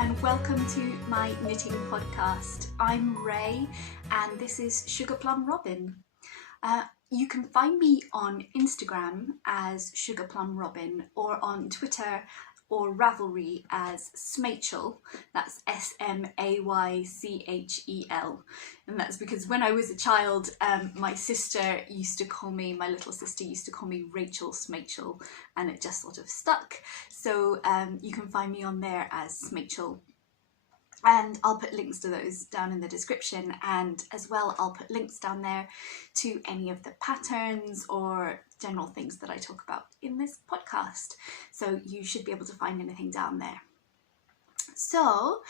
and welcome to my knitting podcast. I'm Ray and this is Sugar Plum Robin. You can find me on Instagram as Sugar Plum Robin or on Twitter or Ravelry as Smachel. That's S-M-A-Y-C-H-E-L. And that's because when I was a child, my little sister used to call me Rachel Smachel, and it just sort of stuck. So you can find me on there as Smachel. And I'll put links to those down in the description, and as well I'll put links down there to any of the patterns or general things that I talk about in this podcast. So you should be able to find anything down there. So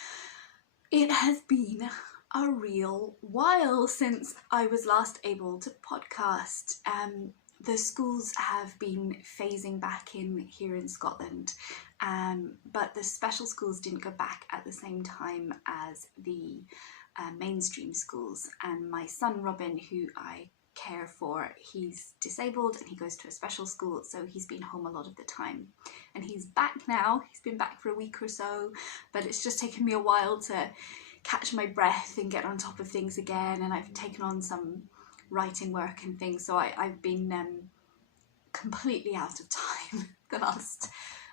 it has been a real while since I was last able to podcast. The schools have been phasing back in here in Scotland, but the special schools didn't go back at the same time as the mainstream schools. And my son Robin, who I care for, he's disabled and he goes to a special school, so he's been home a lot of the time. And he's back now. He's been back for a week or so, but it's just taken me a while to catch my breath and get on top of things again. And I've taken on some writing work and things, so I've been completely out of time the last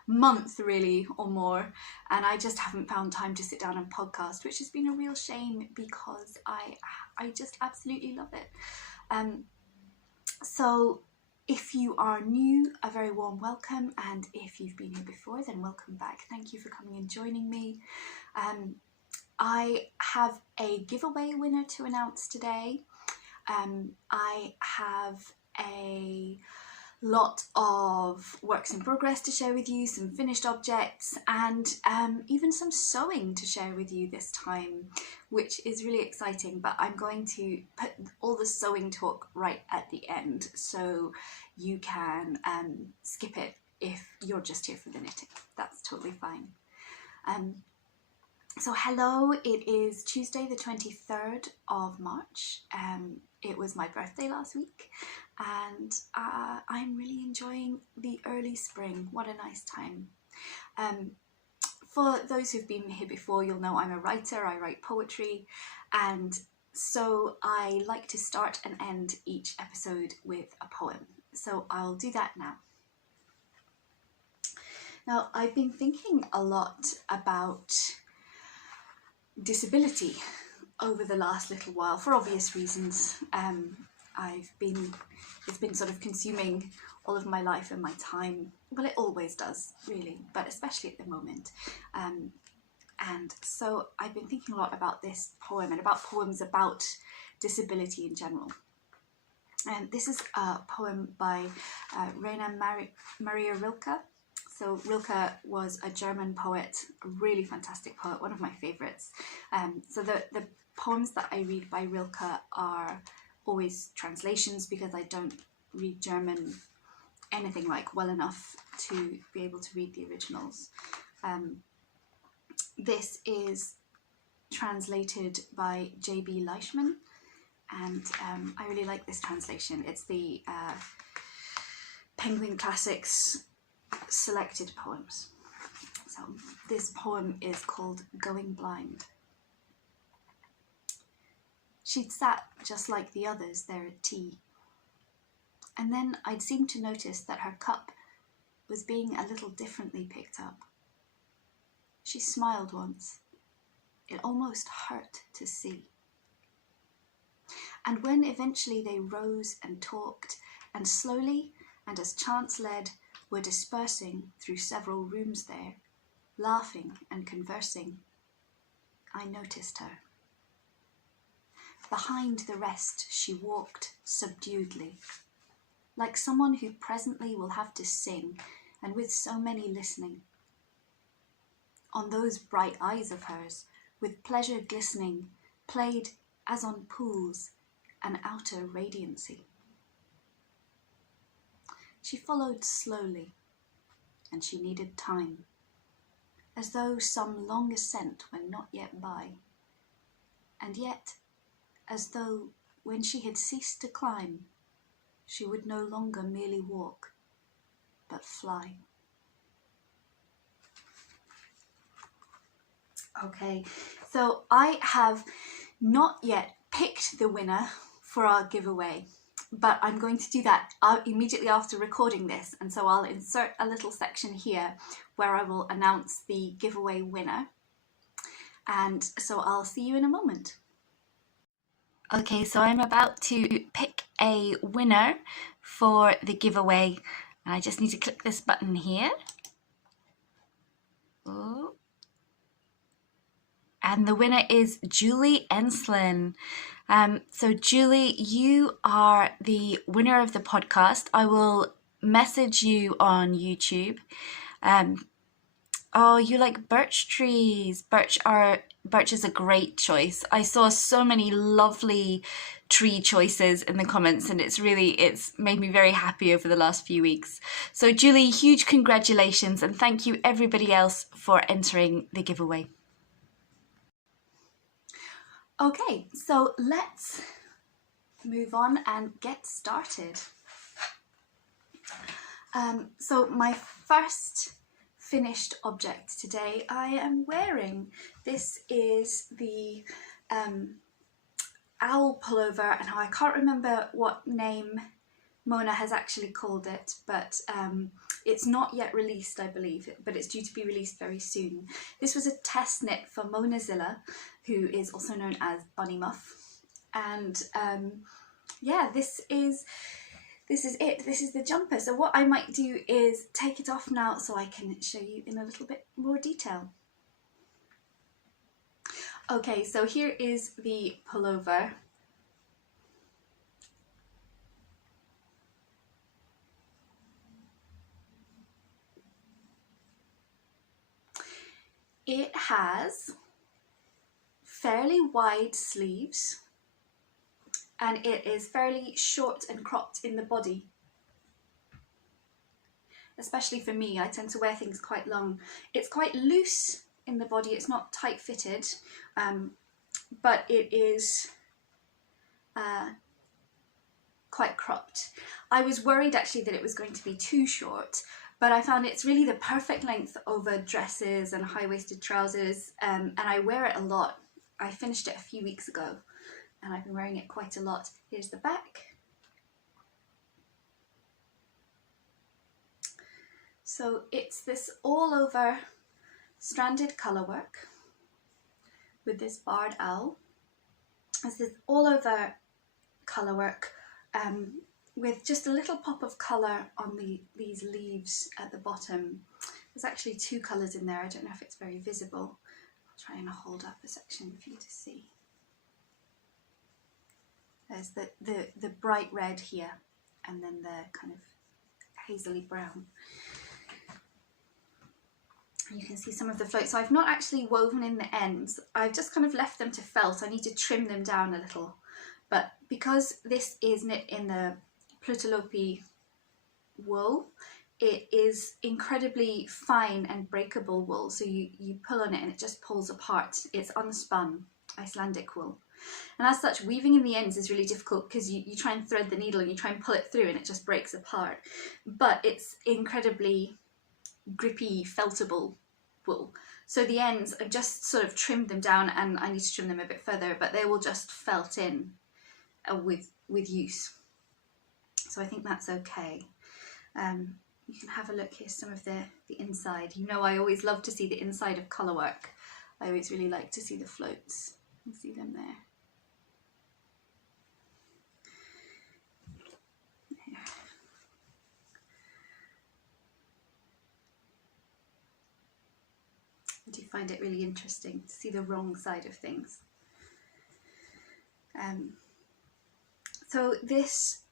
month really or more, and I just haven't found time to sit down and podcast, which has been a real shame because I just absolutely love it. So if you are new, a very warm welcome, and if you've been here before, then welcome back. Thank you for coming and joining me. I have a giveaway winner to announce today. I have a lot of works in progress to share with you, some finished objects, and even some sewing to share with you this time, which is really exciting. But I'm going to put all the sewing talk right at the end, so you can skip it if you're just here for the knitting. That's totally fine. So hello, it is Tuesday the 23rd of March. It was my birthday last week, and I'm really enjoying the early spring. What a nice time. For those who've been here before, you'll know I'm a writer. I write poetry, and so I like to start and end each episode with a poem. So I'll do that now. Now, I've been thinking a lot about disability over the last little while for obvious reasons. It's been sort of consuming all of my life and my time. Well, it always does, really, but especially at the moment. And so I've been thinking a lot about this poem and about poems about disability in general. And this is a poem by Rainer Maria Rilke. So Rilke was a German poet, a really fantastic poet, one of my favourites. So the poems that I read by Rilke are always translations because I don't read German anything like well enough to be able to read the originals. This is translated by J.B. Leishman, and I really like this translation. It's the Penguin Classics selected poems. So this poem is called Going Blind. She'd sat just like the others there at tea, and then I'd seemed to notice that her cup was being a little differently picked up. She smiled once. It almost hurt to see. And when eventually they rose and talked, and slowly, and as chance led, were dispersing through several rooms there, laughing and conversing, I noticed her. Behind the rest she walked subduedly, like someone who presently will have to sing, and with so many listening. On those bright eyes of hers, with pleasure glistening, played, as on pools, an outer radiancy. She followed slowly, and she needed time, as though some long ascent were not yet by, and yet as though when she had ceased to climb, she would no longer merely walk, but fly. Okay, so I have not yet picked the winner for our giveaway, but I'm going to do that immediately after recording this, and so I'll insert a little section here where I will announce the giveaway winner, and so I'll see you in a moment. Okay, so I'm about to pick a winner for the giveaway, and I just need to click this button here. Oh. And the winner is Julie Enslin. So Julie, you are the winner of the podcast. I will message you on YouTube. Oh, you like birch trees. Birch is a great choice. I saw so many lovely tree choices in the comments, and it's made me very happy over the last few weeks. So Julie, huge congratulations, and thank you everybody else for entering the giveaway. Okay, so let's move on and get started. So my first finished object today I am wearing. This is the Owl Pullover, and I can't remember what name Mona has actually called it, but it's not yet released, I believe, but it's due to be released very soon. This was a test knit for Monazilla, who is also known as Bunny Muff, and yeah, this is it. This is the jumper. So what I might do is take it off now so I can show you in a little bit more detail. Okay, so here is the pullover. It has fairly wide sleeves, and it is fairly short and cropped in the body. Especially for me, I tend to wear things quite long. It's quite loose in the body, it's not tight fitted, but it is quite cropped. I was worried actually that it was going to be too short, but I found it's really the perfect length over dresses and high-waisted trousers, and I wear it a lot. I finished it a few weeks ago and I've been wearing it quite a lot. Here's the back. So it's this all over stranded colour work with this barred owl. It's this all over colour work with just a little pop of colour on these leaves at the bottom. There's actually two colours in there. I don't know if it's very visible. I'll try and hold up a section for you to see. There's the bright red here, and then the kind of hazily brown. You can see some of the floats. So I've not actually woven in the ends. I've just kind of left them to felt. I need to trim them down a little. But because this is knit in the Plutalope wool, it is incredibly fine and breakable wool. So you pull on it and it just pulls apart. It's unspun Icelandic wool. And as such, weaving in the ends is really difficult because you try and thread the needle and you try and pull it through and it just breaks apart. But it's incredibly grippy, feltable wool. So the ends, I've just sort of trimmed them down, and I need to trim them a bit further, but they will just felt in with use. So I think that's okay. You can have a look. Here's some of the inside. You know, I always love to see the inside of colour work. I always really like to see the floats. You can see them there. I do find it really interesting to see the wrong side of things. So this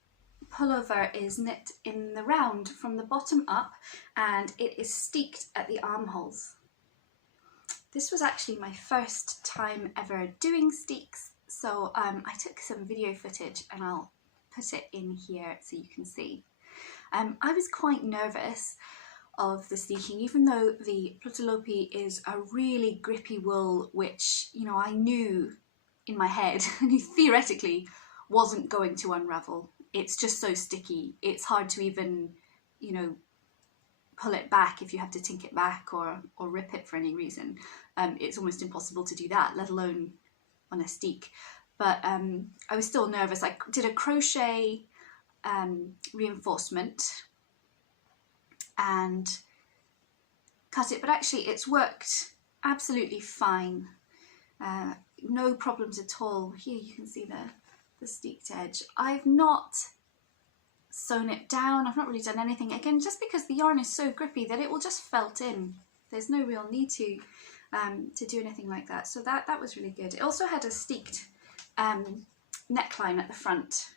pullover is knit in the round from the bottom up, and it is steeked at the armholes. This was actually my first time ever doing steeks, so I took some video footage and I'll put it in here so you can see. I was quite nervous of the steeking, even though the Plutalope is a really grippy wool, which, you know, I knew in my head, theoretically, wasn't going to unravel. It's just so sticky. It's hard to even, you know, pull it back if you have to tink it back or rip it for any reason. It's almost impossible to do that, let alone on a steek. But I was still nervous. I did a crochet reinforcement and cut it, but actually it's worked absolutely fine. No problems at all. Here you can see the steeked edge. I've not sewn it down, I've not really done anything, again just because the yarn is so grippy that it will just felt in. There's no real need to do anything like that. So that was really good. It also had a steeked neckline at the front,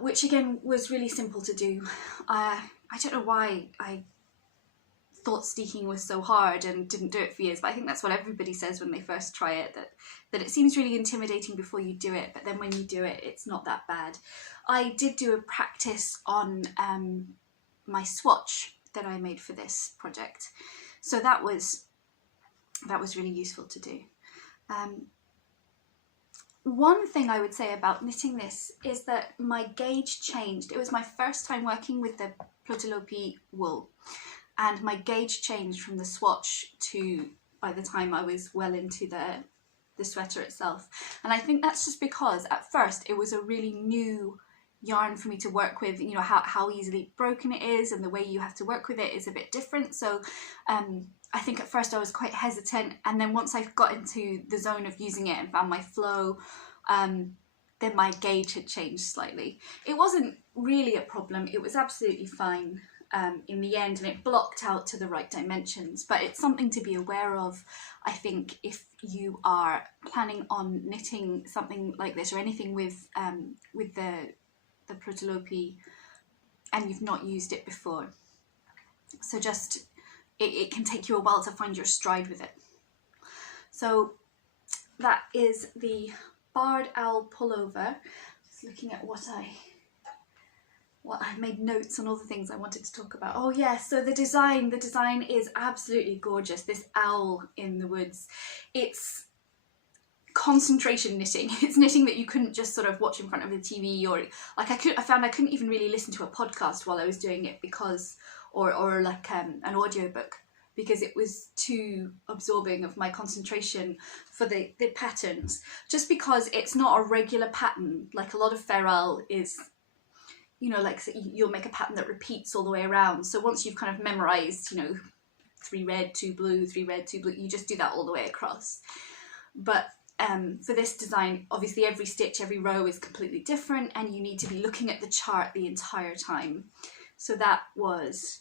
which again was really simple to do. I don't know why I thought steeking was so hard and didn't do it for years, but I think that's what everybody says when they first try it, that it seems really intimidating before you do it, but then when you do it, it's not that bad. I did do a practice on my swatch that I made for this project, so that was really useful to do. One thing I would say about knitting this is that my gauge changed. It was my first time working with the Plötulopi wool, and my gauge changed from the swatch to by the time I was well into the sweater itself. And I think that's just because at first it was a really new yarn for me to work with. You know, how easily broken it is, and the way you have to work with it is a bit different. So I think at first I was quite hesitant, and then once I got into the zone of using it and found my flow, then my gauge had changed slightly. It wasn't really a problem, it was absolutely fine in the end, and it blocked out to the right dimensions, but it's something to be aware of, I think, if you are planning on knitting something like this or anything with the Plötulopi and you've not used it before. So just it can take you a while to find your stride with it. So that is the Barred Owl Pullover. Just looking at what I made notes on all the things I wanted to talk about. Oh yes, so the design is absolutely gorgeous. This owl in the woods. It's concentration knitting. It's knitting that you couldn't just sort of watch in front of the TV, or like I found I couldn't even really listen to a podcast while I was doing it because, or like an audiobook, because it was too absorbing of my concentration for the patterns, just because it's not a regular pattern like a lot of Farrell is. You know, like you'll make a pattern that repeats all the way around. So once you've kind of memorized, you know, 3 red, 2 blue, 3 red, 2 blue, you just do that all the way across. But for this design, obviously every stitch, every row is completely different, and you need to be looking at the chart the entire time. So that was,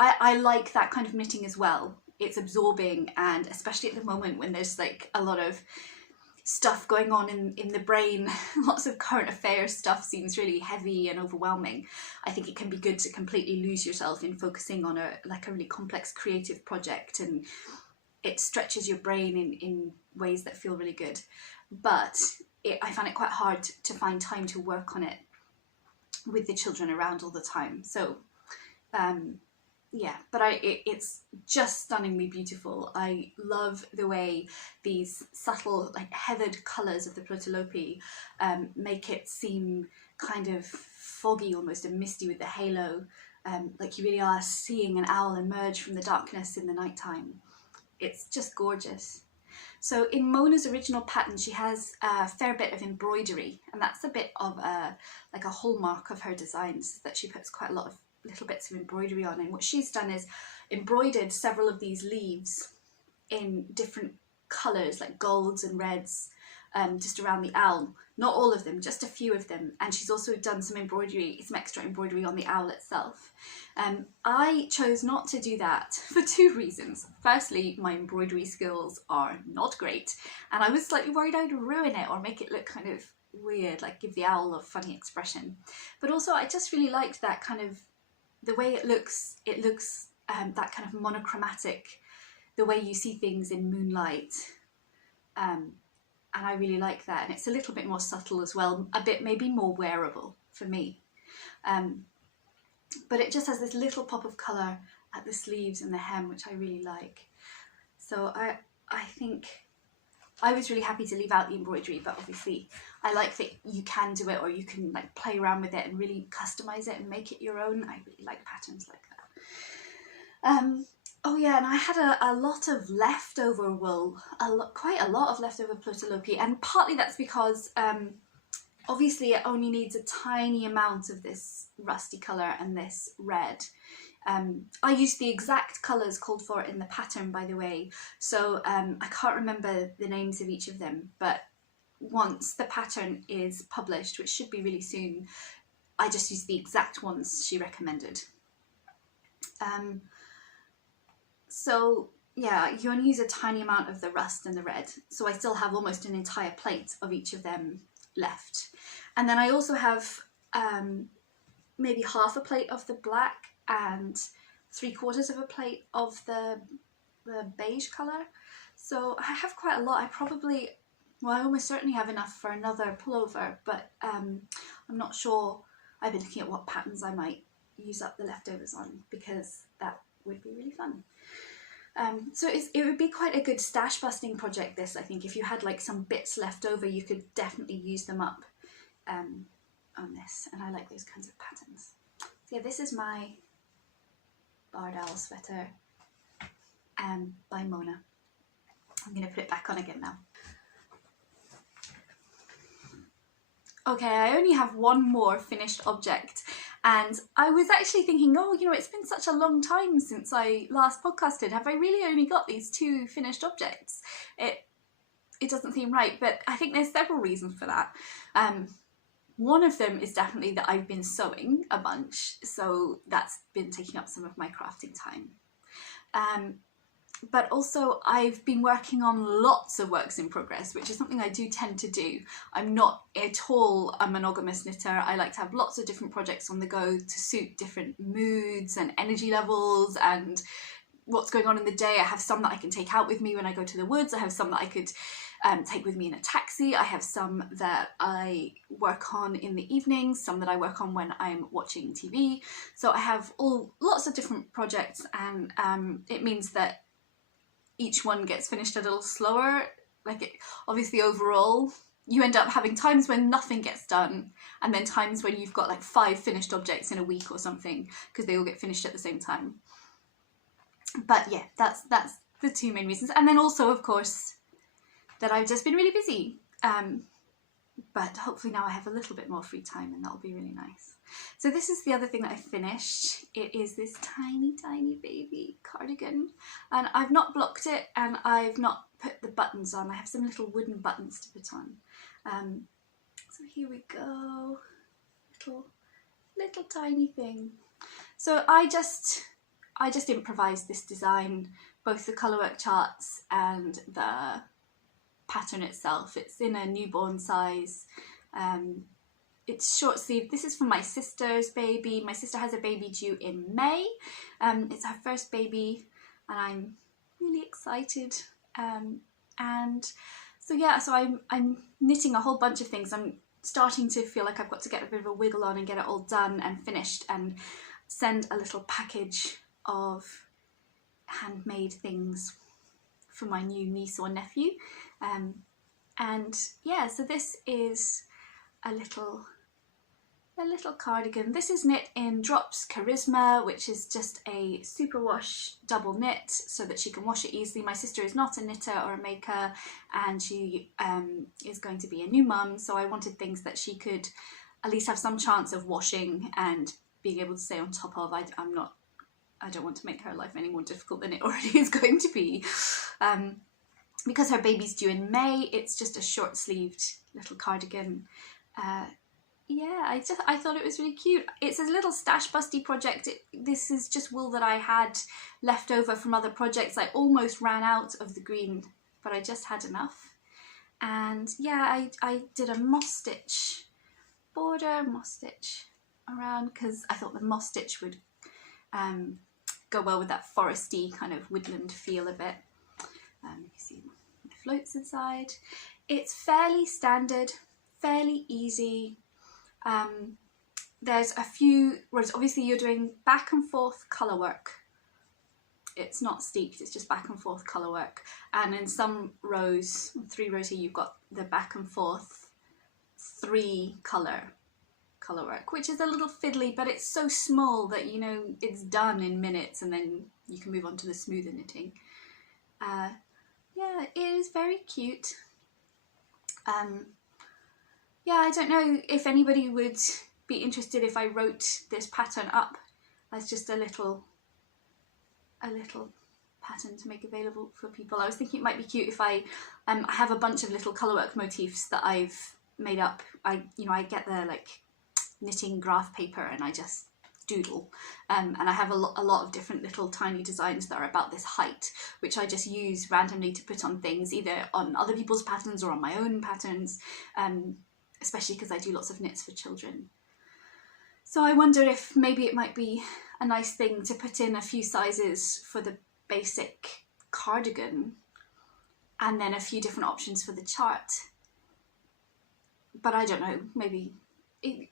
I like that kind of knitting as well. It's absorbing, and especially at the moment when there's like a lot of stuff going on in the brain, lots of current affairs stuff seems really heavy and overwhelming. I think it can be good to completely lose yourself in focusing on a really complex creative project, and it stretches your brain in ways that feel really good. But I found it quite hard to find time to work on it with the children around all the time. So yeah, but it's just stunningly beautiful. I love the way these subtle, like heathered colours of the Plötulopi make it seem kind of foggy almost and misty with the halo, like you really are seeing an owl emerge from the darkness in the nighttime. It's just gorgeous. So in Mona's original pattern, she has a fair bit of embroidery, and that's a bit of like a hallmark of her designs, that she puts quite a lot of little bits of embroidery on. And what she's done is embroidered several of these leaves in different colours, like golds and reds, just around the owl. Not all of them, just a few of them. And she's also done some embroidery, some extra embroidery on the owl itself. I chose not to do that for 2 reasons. Firstly, my embroidery skills are not great, and I was slightly worried I'd ruin it or make it look kind of weird, like give the owl a funny expression. But also I just really liked that kind of, the way it looks that kind of monochromatic, the way you see things in moonlight, and I really like that. And it's a little bit more subtle as well, a bit maybe more wearable for me, but it just has this little pop of colour at the sleeves and the hem, which I really like. So I think I was really happy to leave out the embroidery, but obviously I like that you can do it, or you can like play around with it and really customize it and make it your own. I really like patterns like that. Oh yeah, and I had a lot of leftover wool, quite a lot of leftover plötulopi, and partly that's because obviously it only needs a tiny amount of this rusty colour and this red. I used the exact colours called for in the pattern, by the way, so I can't remember the names of each of them, but once the pattern is published, which should be really soon, I just used the exact ones she recommended. So yeah, you only use a tiny amount of the rust and the red, so I still have almost an entire plate of each of them left. And then I also have maybe half a plate of the black and 3/4 of a plate of the beige colour. So I have quite a lot. I almost certainly have enough for another pullover, but I'm not sure. I've been looking at what patterns I might use up the leftovers on, because that would be really fun. So it would be quite a good stash busting project, this, I think. If you had like some bits left over, you could definitely use them up on this, and I like those kinds of patterns. So yeah, this is my barred owl sweater by Mona. I'm going to put it back on again now. Okay, I only have one more finished object, and I was actually thinking, oh, you know, it's been such a long time since I last podcasted. Have I really only got these 2 finished objects? It doesn't seem right, but I think there's several reasons for that. One of them is definitely that I've been sewing a bunch, so that's been taking up some of my crafting time. But also I've been working on lots of works in progress, which is something I do tend to do. I'm not at all a monogamous knitter. I like to have lots of different projects on the go to suit different moods and energy levels and what's going on in the day. I have some that I can take out with me when I go to the woods. I have some that I could take with me in a taxi. I have some that I work on in the evenings, some that I work on when I'm watching TV. So I have lots of different projects, and it means that each one gets finished a little slower. Obviously overall you end up having times when nothing gets done, and then times when you've got like 5 finished objects in a week or something, because they all get finished at the same time. But yeah, that's the 2 main reasons. And then also, of course, that I've just been really busy. But hopefully now I have a little bit more free time, and that'll be really nice. So this is the other thing that I finished. It is this tiny, tiny baby cardigan, and I've not blocked it, and I've not put the buttons on. I have some little wooden buttons to put on. So here we go, little tiny thing. So I just improvised this design, both the colourwork charts and the pattern itself. It's in a newborn size. It's short sleeve. This is for my sister's baby. My sister has a baby due in May. It's her first baby, and I'm really excited. And so yeah, so I'm knitting a whole bunch of things. I'm starting to feel like I've got to get a bit of a wiggle on and get it all done and finished, and send a little package of handmade things for my new niece or nephew. And yeah, so this is a little cardigan. This is knit in Drops Charisma, which is just a superwash double knit so that she can wash it easily. My sister is not a knitter or a maker, and she is going to be a new mum, so I wanted things that she could at least have some chance of washing and being able to stay on top of. I don't want to make her life any more difficult than it already is going to be. Because her baby's due in May, it's just a short-sleeved little cardigan. Yeah, I thought it was really cute. It's a little stash busty project. This is just wool that I had left over from other projects. I almost ran out of the green, but I just had enough. And yeah, I did a moss stitch border, moss stitch around, because I thought the moss stitch would go well with that foresty kind of woodland feel of it. You can see the floats inside. It's fairly standard, fairly easy. There's a few, whereas obviously you're doing back and forth colour work it's not steeped, it's just back and forth colour work. And in some rows, 3 rows here, you've got the back and forth 3 colour work, which is a little fiddly, but it's so small that, you know, it's done in minutes and then you can move on to the smoother knitting. Yeah, it is very cute. Yeah, I don't know if anybody would be interested if I wrote this pattern up as just a little pattern to make available for people. I was thinking it might be cute if I have a bunch of little colourwork motifs that I've made up. I get the like knitting graph paper and I just doodle, and I have a lot of different little tiny designs that are about this height, which I just use randomly to put on things, either on other people's patterns or on my own patterns, especially because I do lots of knits for children. So I wonder if maybe it might be a nice thing to put in a few sizes for the basic cardigan and then a few different options for the chart. But I don't know, maybe,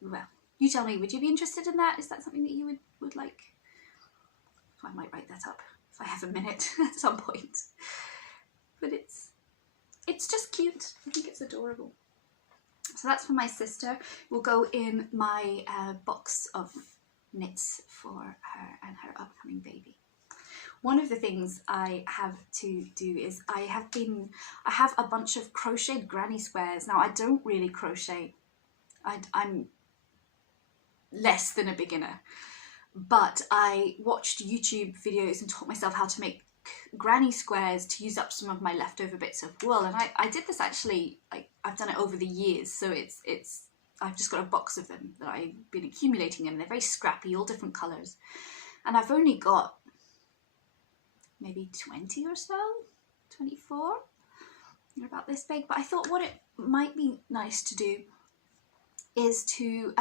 well, you tell me, would you be interested in that? Is that something that you would like? I might write that up if I have a minute at some point. But it's just cute. I think it's adorable. So that's for my sister. Will go in my box of knits for her and her upcoming baby. One of the things I have to do is I have a bunch of crocheted granny squares. Now I don't really crochet. I'm less than a beginner, but I watched YouTube videos and taught myself how to make granny squares to use up some of my leftover bits of wool, and I did this actually, like, I've done it over the years, so it's I've just got a box of them that I've been accumulating, and they're very scrappy, all different colours, and I've only got maybe 20 or so, 24, they're about this big. But I thought what it might be nice to do is to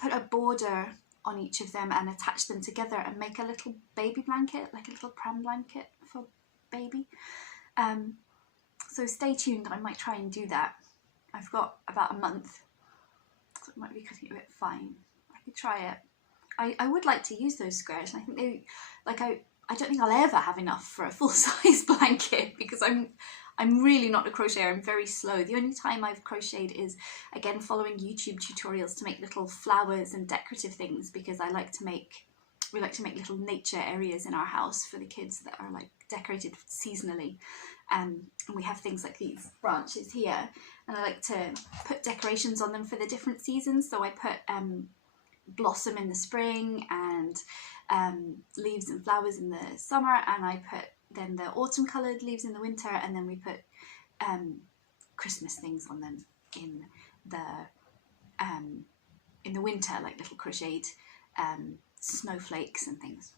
put a border on each of them and attach them together and make a little baby blanket, like a little pram blanket for baby. So stay tuned, I might try and do that. I've got about a month, so it might be cutting it a bit fine. I could try it. I would like to use those squares, and I think they, like, I don't think I'll ever have enough for a full-size blanket because I'm really not a crocheter. I'm very slow. The only time I've crocheted is, again, following YouTube tutorials to make little flowers and decorative things, because we like to make little nature areas in our house for the kids that are like decorated seasonally. And we have things like these branches here, and I like to put decorations on them for the different seasons. So I put blossom in the spring and leaves and flowers in the summer, and I put then the autumn coloured leaves in the winter, and then we put Christmas things on them in the winter, like little crocheted snowflakes and things.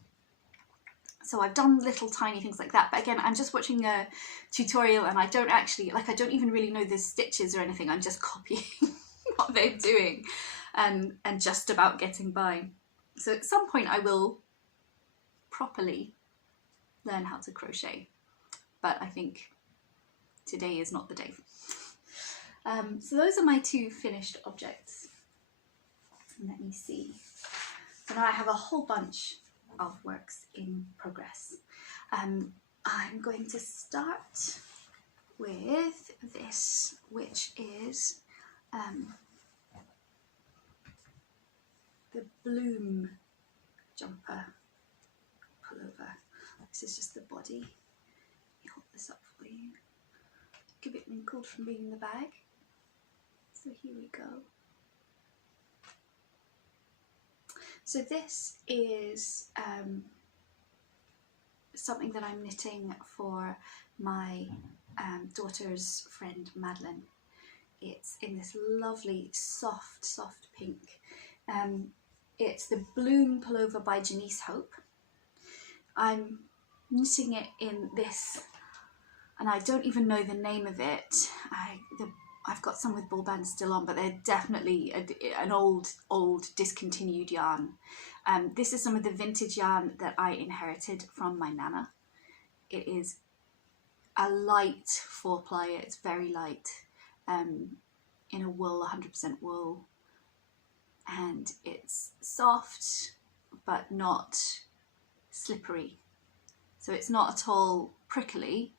So I've done little tiny things like that, but again, I'm just watching a tutorial and I don't even really know the stitches or anything. I'm just copying what they're doing and just about getting by. So at some point I will properly learn how to crochet, but I think today is not the day. So those are my 2 finished objects. Let me see. So now I have a whole bunch of works in progress. I'm going to start with this, which is the Bloom jumper pullover. This is just the body. Let me hold this up for you. Give it wrinkled from being in the bag. So here we go. So this is something that I'm knitting for my daughter's friend Madeline. It's in this lovely soft pink. It's the Bloom Pullover by Janice Hope. I'm knitting it in this, and I don't even know the name of it. I've got some with ball bands still on, but they're definitely an old discontinued yarn. This is some of the vintage yarn that I inherited from my nana. It is a light 4-ply, it's very light, in a wool, 100% wool, and it's soft but not slippery. So it's not at all prickly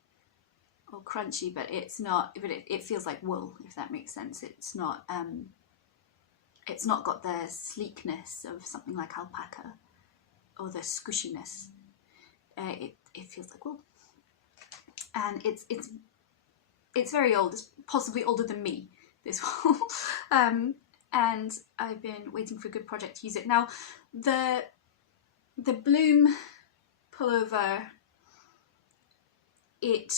or crunchy, but it's not, but it feels like wool, if that makes sense. It's not got the sleekness of something like alpaca or the squishiness. It feels like wool, and it's very old. It's possibly older than me, this wool. And I've been waiting for a good project to use it. Now, the Bloom pullover, it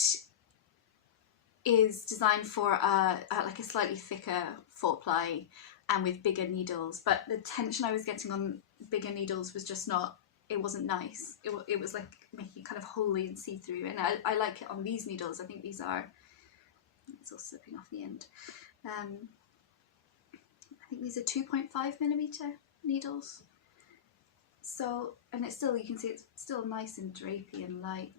is designed for like a slightly thicker 4-ply and with bigger needles, but the tension I was getting on bigger needles was just not, it wasn't nice. It was like making it kind of holy and see-through, and I like it on these needles. I think these are, it's all slipping off the end. I think these are 2.5mm needles. So, and it's still, you can see it's still nice and drapey and light.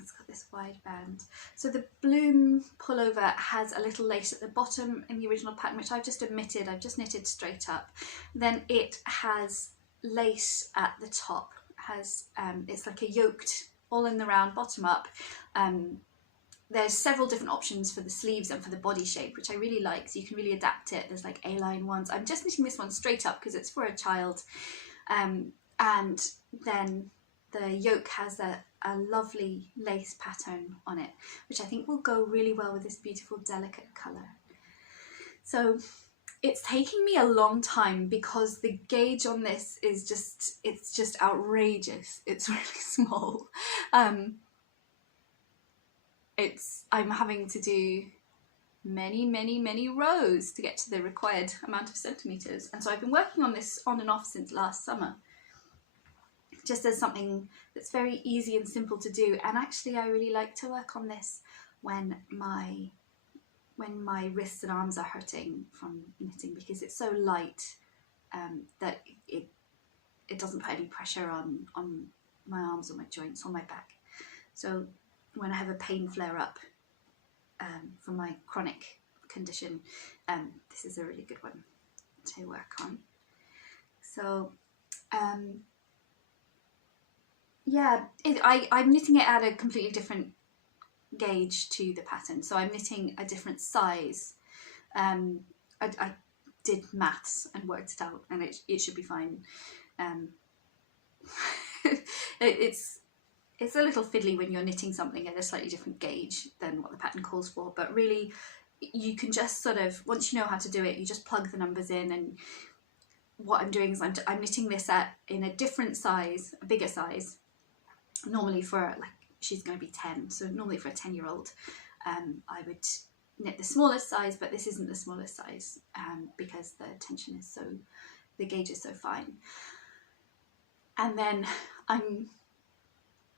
It's got this wide band. So the Bloom pullover has a little lace at the bottom in the original pattern, which I've just omitted. I've just knitted straight up. Then it has lace at the top. It's like a yoked, all in the round, bottom up. There's several different options for the sleeves and for the body shape, which I really like, so you can really adapt it. There's like A-line ones. I'm just knitting this one straight up because it's for a child. And then the yoke has a lovely lace pattern on it, which I think will go really well with this beautiful delicate colour. So it's taking me a long time because the gauge on this is just, it's just outrageous. It's really small. I'm having to do many rows to get to the required amount of centimetres, and so I've been working on this on and off since last summer, just as something that's very easy and simple to do. And actually I really like to work on this when my wrists and arms are hurting from knitting, because it's so light that it doesn't put any pressure on my arms or my joints or my back. So when I have a pain flare up from my chronic condition, this is a really good one to work on. So yeah, I'm knitting it at a completely different gauge to the pattern, so I'm knitting a different size. I did maths and worked it out, and it should be fine. It's a little fiddly when you're knitting something at a slightly different gauge than what the pattern calls for, but really you can just sort of, once you know how to do it, you just plug the numbers in. And what I'm doing is I'm knitting this in a different size, a bigger size, normally for, like, she's going to be 10, so normally for a 10-year-old I would knit the smallest size, but this isn't the smallest size because the tension is so, the gauge is so fine. And then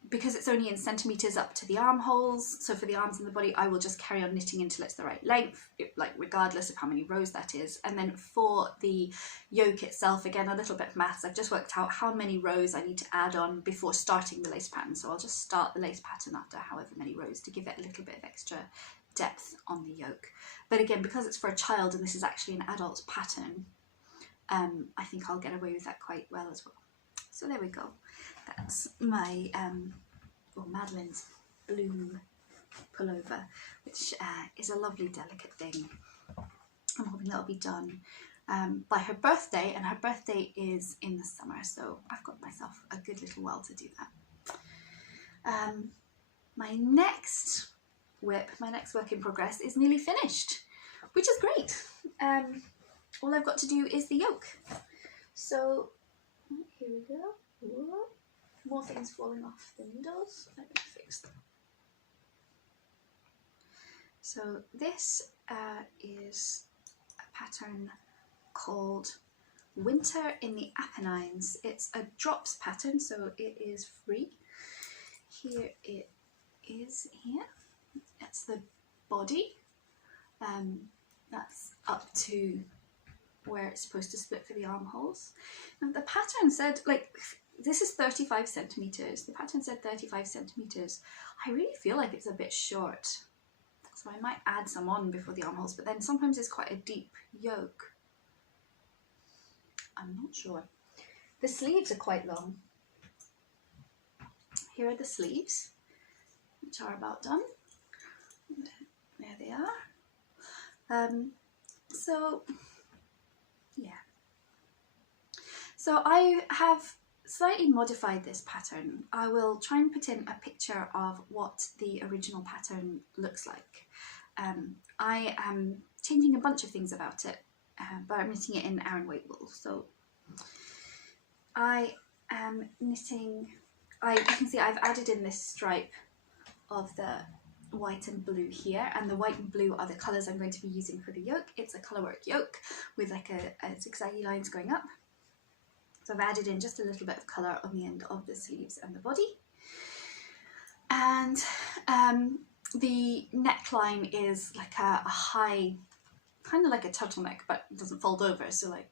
because it's only in centimetres up to the armholes, so for the arms and the body, I will just carry on knitting until it's the right length, like regardless of how many rows that is. And then for the yoke itself, again, a little bit of maths, I've just worked out how many rows I need to add on before starting the lace pattern. So I'll just start the lace pattern after however many rows to give it a little bit of extra depth on the yoke. But again, because it's for a child and this is actually an adult pattern, I think I'll get away with that quite well as well. So there we go. That's my Madeline's Bloom pullover, which is a lovely delicate thing. I'm hoping that'll be done by her birthday, and her birthday is in the summer, so I've got myself a good little while to do that. My next WIP, my next work in progress, is nearly finished, which is great. All I've got to do is the yoke. So here we go. Whoa. More things falling off the needles. Let me fix them. So this is a pattern called Winter in the Apennines. It's a drops pattern, so it is free. Here it is here. That's the body. That's up to where it's supposed to split for the armholes. Now the pattern said, like, this is 35 centimetres. The pattern said 35 centimetres. I really feel like it's a bit short, so I might add some on before the armholes, but then sometimes it's quite a deep yoke. I'm not sure. The sleeves are quite long, here are the sleeves, which are about done. There they are. So yeah. So I have slightly modified this pattern. I will try and put in a picture of what the original pattern looks like. I am changing a bunch of things about it, but I'm knitting it in Aran weight wool. So I am knitting, you can see I've added in this stripe of the white and blue here, and the white and blue are the colours I'm going to be using for the yoke. It's a colourwork yoke with like a zigzaggy lines going up. So I've added in just a little bit of colour on the end of the sleeves and the body. And the neckline is like a high, kind of like a turtleneck, but it doesn't fold over, so like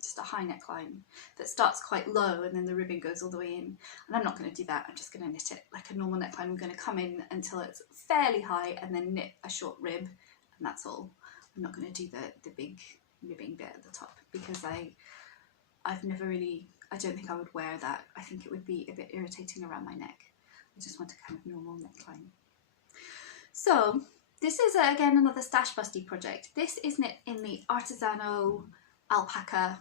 just a high neckline that starts quite low and then the ribbon goes all the way in. And I'm not going to do that, I'm just going to knit it like a normal neckline. I'm going to come in until it's fairly high and then knit a short rib, and that's all. I'm not going to do the big ribbing bit at the top because I've never really, I don't think I would wear that. I think it would be a bit irritating around my neck. I just want a kind of normal neckline. So this is again another stash busty project. This is knit in the Artisano Alpaca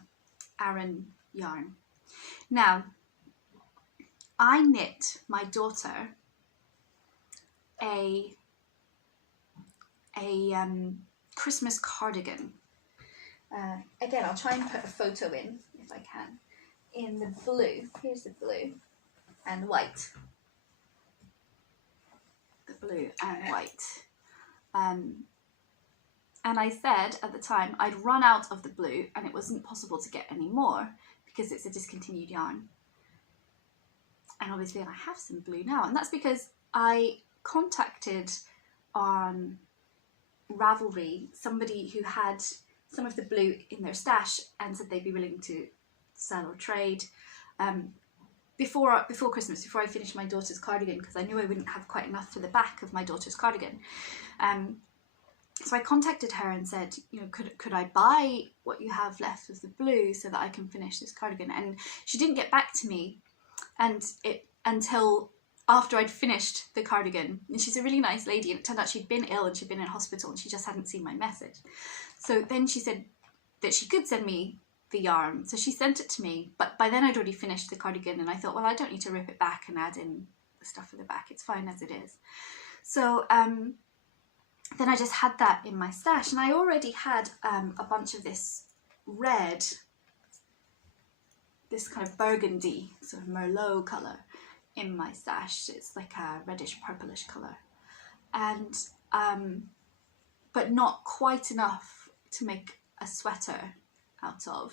Aran yarn. Now, I knit my daughter a Christmas cardigan. Again, I'll try and put a photo in if I can. In the blue, here's the blue and white. The blue and white. And I said at the time I'd run out of the blue and it wasn't possible to get any more because it's a discontinued yarn. And obviously I have some blue now, and that's because I contacted on Ravelry somebody who had some of the blue in their stash and said they'd be willing to sell or trade before Christmas, before I finished my daughter's cardigan, because I knew I wouldn't have quite enough for the back of my daughter's cardigan. So I contacted her and said, you know, could I buy what you have left of the blue so that I can finish this cardigan? And she didn't get back to me until after I'd finished the cardigan. And she's a really nice lady, and it turned out she'd been ill and she'd been in hospital and she just hadn't seen my message. So then she said that she could send me the yarn, so she sent it to me, but by then I'd already finished the cardigan and I thought, well, I don't need to rip it back and add in the stuff for the back, it's fine as it is. So then I just had that in my stash, and I already had a bunch of this red, this kind of burgundy sort of Merlot colour in my stash. It's like a reddish purplish colour, and but not quite enough to make a sweater out of.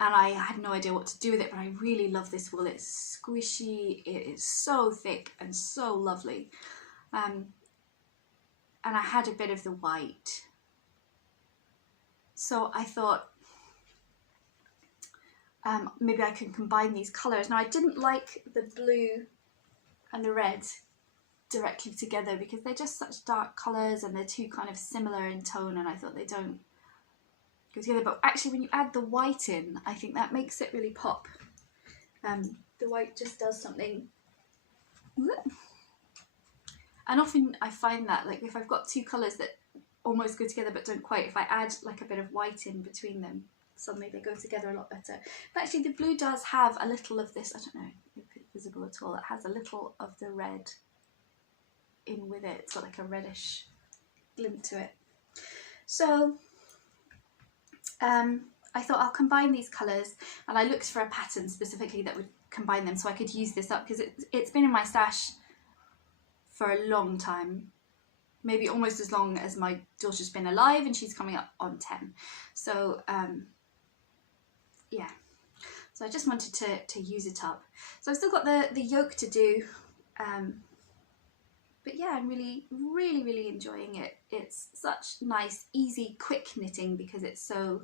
And I had no idea what to do with it, but I really love this wool. It's squishy, it is so thick and so lovely. And I had a bit of the white. So I thought maybe I can combine these colours. Now I didn't like the blue and the red directly together because they're just such dark colours and they're too kind of similar in tone, and I thought they don't go together. But actually when you add the white in, I think that makes it really pop. The white just does something. And often I find that, like, if I've got two colours that almost go together but don't quite, if I add like a bit of white in between them, suddenly they go together a lot better. But actually the blue does have a little of this, I don't know if it's visible at all, it has a little of the red in with it. It's got like a reddish glint to it. So I thought I'll combine these colours, and I looked for a pattern specifically that would combine them so I could use this up, because it's been in my stash for a long time, maybe almost as long as my daughter's been alive, and she's coming up on 10. So yeah, so I just wanted to use it up. So I've still got the yoke to do, but yeah, I'm really enjoying it. It's such nice, easy, quick knitting because it's so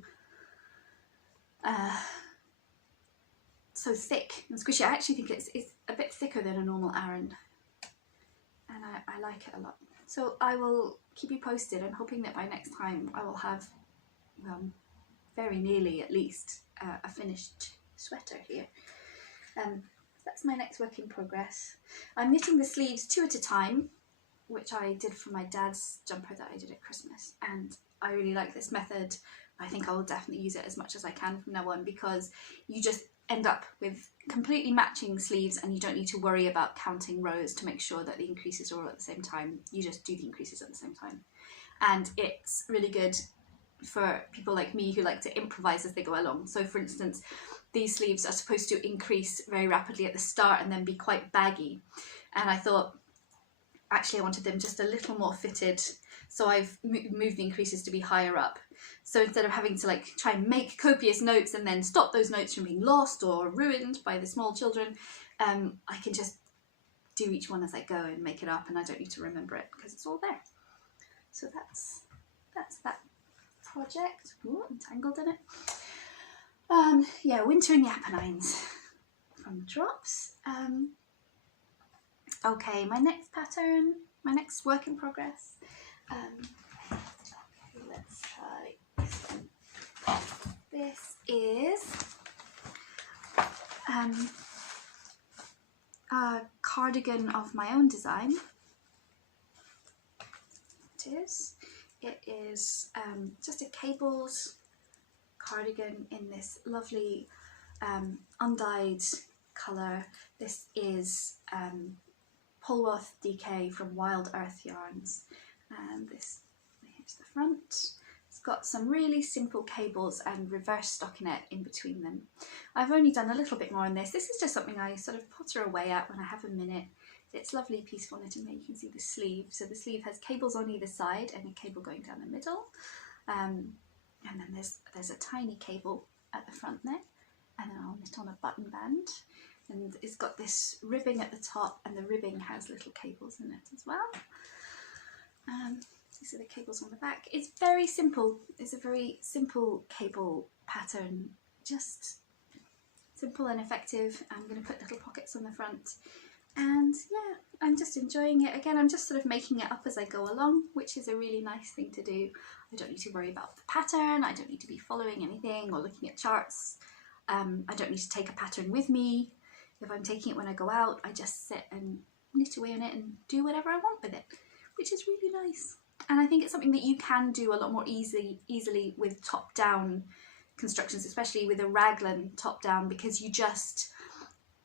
so thick and squishy. I actually think it's a bit thicker than a normal Aran, and I like it a lot. So I will keep you posted. I'm hoping that by next time I will have, very nearly at least, a finished sweater here. that's my next work in progress. I'm knitting the sleeves 2 at a time, which I did for my dad's jumper that I did at Christmas, and I really like this method. I think I will definitely use it as much as I can from now on, because you just end up with completely matching sleeves and you don't need to worry about counting rows to make sure that the increases are all at the same time. You just do the increases at the same time. And it's really good for people like me who like to improvise as they go along. So for instance, these sleeves are supposed to increase very rapidly at the start and then be quite baggy. And I thought, actually I wanted them just a little more fitted, so I've moved the increases to be higher up. So instead of having to like try and make copious notes and then stop those notes from being lost or ruined by the small children, I can just do each one as I go and make it up, and I don't need to remember it because it's all there. So that's that project. Ooh, I'm tangled in it. Yeah, Winter in the Apennines from Drops. Okay, my next pattern, my next work in progress. Okay, let's try this one. This is a cardigan of my own design. It is just a cables cardigan in this lovely undyed colour. This is Polwarth DK from Wild Earth Yarns, and here's the front. It's got some really simple cables and reverse stockinette in between them. I've only done a little bit more on this. This is just something I sort of potter away at when I have a minute. It's lovely peaceful knitting there. You can see the sleeve. So the sleeve has cables on either side and a cable going down the middle. And then there's a tiny cable at the front there. And then I'll knit on a button band. And it's got this ribbing at the top, and the ribbing has little cables in it as well. These are the cables on the back. It's very simple. It's a very simple cable pattern. Just simple and effective. I'm going to put little pockets on the front. And yeah, I'm just enjoying it. Again, I'm just sort of making it up as I go along, which is a really nice thing to do. I don't need to worry about the pattern. I don't need to be following anything or looking at charts. I don't need to take a pattern with me. If I'm taking it when I go out, I just sit and knit away on it and do whatever I want with it, which is really nice. And I think it's something that you can do a lot more easily with top-down constructions, especially with a raglan top-down, because you just,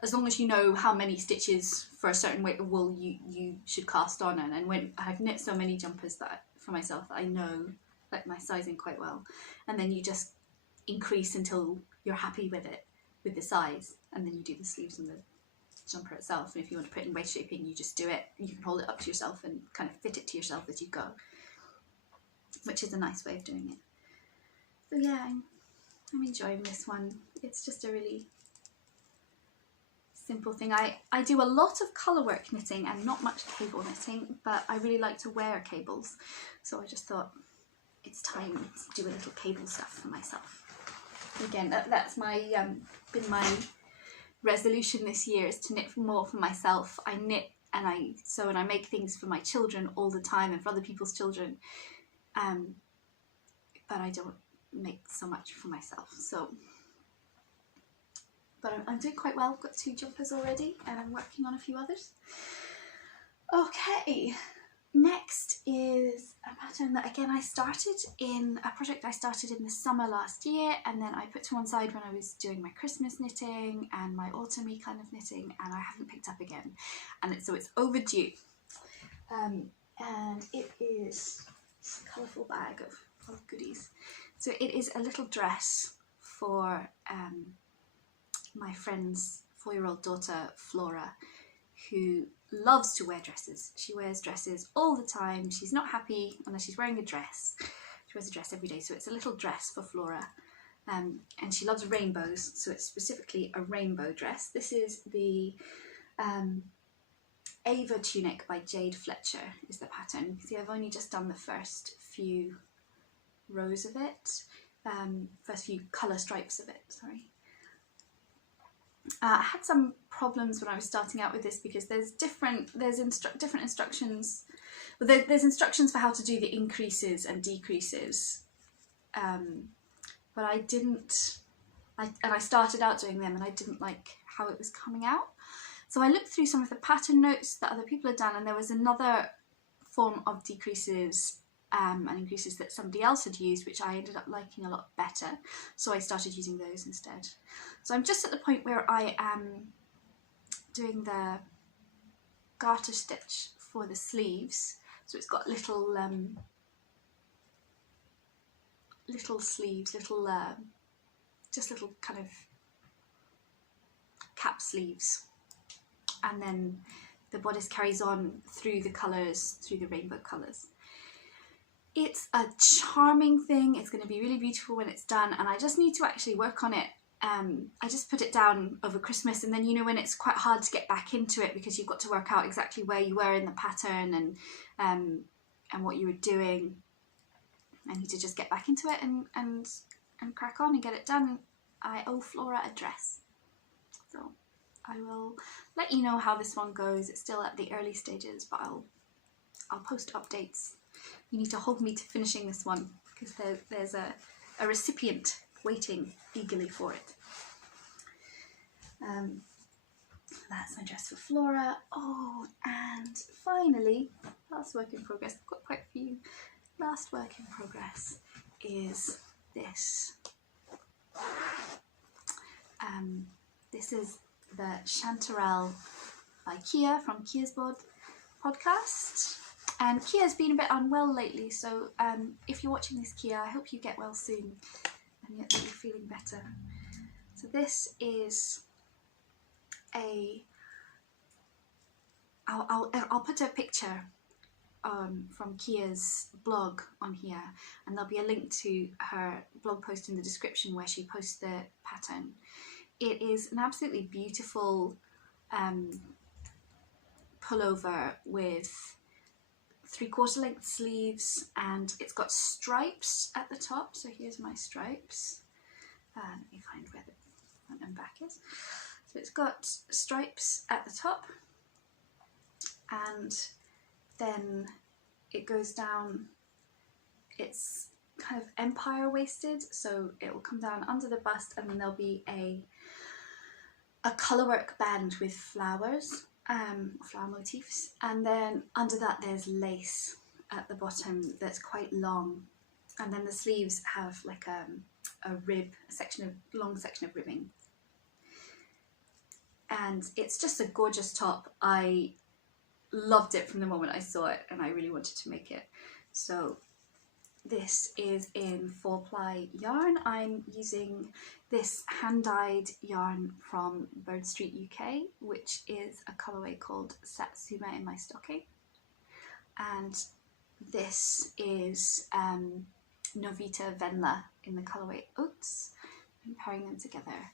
as long as you know how many stitches for a certain weight of wool you should cast on, and when I've knit so many jumpers that for myself that I know like my sizing quite well, and then you just increase until you're happy with it, with the size, and then you do the sleeves and the jumper itself. And if you want to put it in waist shaping, you just do it. You can hold it up to yourself and kind of fit it to yourself as you go, which is a nice way of doing it. So yeah, I'm enjoying this one. It's just a really simple thing. I do a lot of colour work knitting and not much cable knitting, but I really like to wear cables, so I just thought it's time to do a little cable stuff for myself. Again, that's my been my resolution this year, is to knit more for myself. I knit and I sew and I make things for my children all the time and for other people's children, but I don't make so much for myself. So, but I'm doing quite well. I've got 2 jumpers already and I'm working on a few others. Okay, next is a pattern that again I started in a project I started in the summer last year, and then I put to one side when I was doing my Christmas knitting and my autumny kind of knitting, and I haven't picked up again, and so it's overdue. And it is this colourful bag of goodies. So it is a little dress for my friend's 4-year-old daughter Flora, who loves to wear dresses. She wears dresses all the time. She's not happy unless she's wearing a dress. She wears a dress every day, so it's a little dress for Flora. And she loves rainbows, so it's specifically a rainbow dress. This is the Ava Tunic by Jade Fletcher is the pattern. See, I've only just done the first few rows of it, first few colour stripes of it, sorry. I had some problems when I was starting out with this because there's different instructions. Well, there's instructions for how to do the increases and decreases, but I started out doing them and I didn't like how it was coming out. So I looked through some of the pattern notes that other people had done, and there was another form of decreases and increases that somebody else had used, which I ended up liking a lot better. So I started using those instead. So I'm just at the point where I am doing the garter stitch for the sleeves. So it's got little little sleeves, just little kind of cap sleeves, and then the bodice carries on through the colours, through the rainbow colours. It's a charming thing. It's going to be really beautiful when it's done, and I just need to actually work on it. I just put it down over Christmas, and then you know when it's quite hard to get back into it because you've got to work out exactly where you were in the pattern and what you were doing. I need to just get back into it and crack on and get it done. I owe Flora a dress, so I will let you know how this one goes. It's still at the early stages, but I'll post updates. You need to hold me to finishing this one because there's a recipient waiting eagerly for it. That's my dress for Flora. Oh, and finally, last work in progress. I've got quite a few. Last work in progress is this. This is the Chanterelle by Kia from Kia's podcast. And Kia's been a bit unwell lately, so if you're watching this, Kia, I hope you get well soon and that you're feeling better. So this is I'll put a picture from Kia's blog on here, and there'll be a link to her blog post in the description where she posts the pattern. It is an absolutely beautiful pullover with 3/4 length sleeves, and it's got stripes at the top. So here's my stripes. Let me find where the front and back is. So it's got stripes at the top, and then it goes down. It's kind of empire waisted, so it will come down under the bust, and then there'll be a colourwork band with flowers, flower motifs, and then under that there's lace at the bottom that's quite long, and then the sleeves have like a long section of ribbing, and it's just a gorgeous top. I loved it from the moment I saw it, and I really wanted to make it. So this is in 4-ply yarn. I'm using this hand-dyed yarn from Bird Street UK, which is a colourway called Satsuma in my stocking. And this is Novita Venla in the colourway Oats. I'm pairing them together.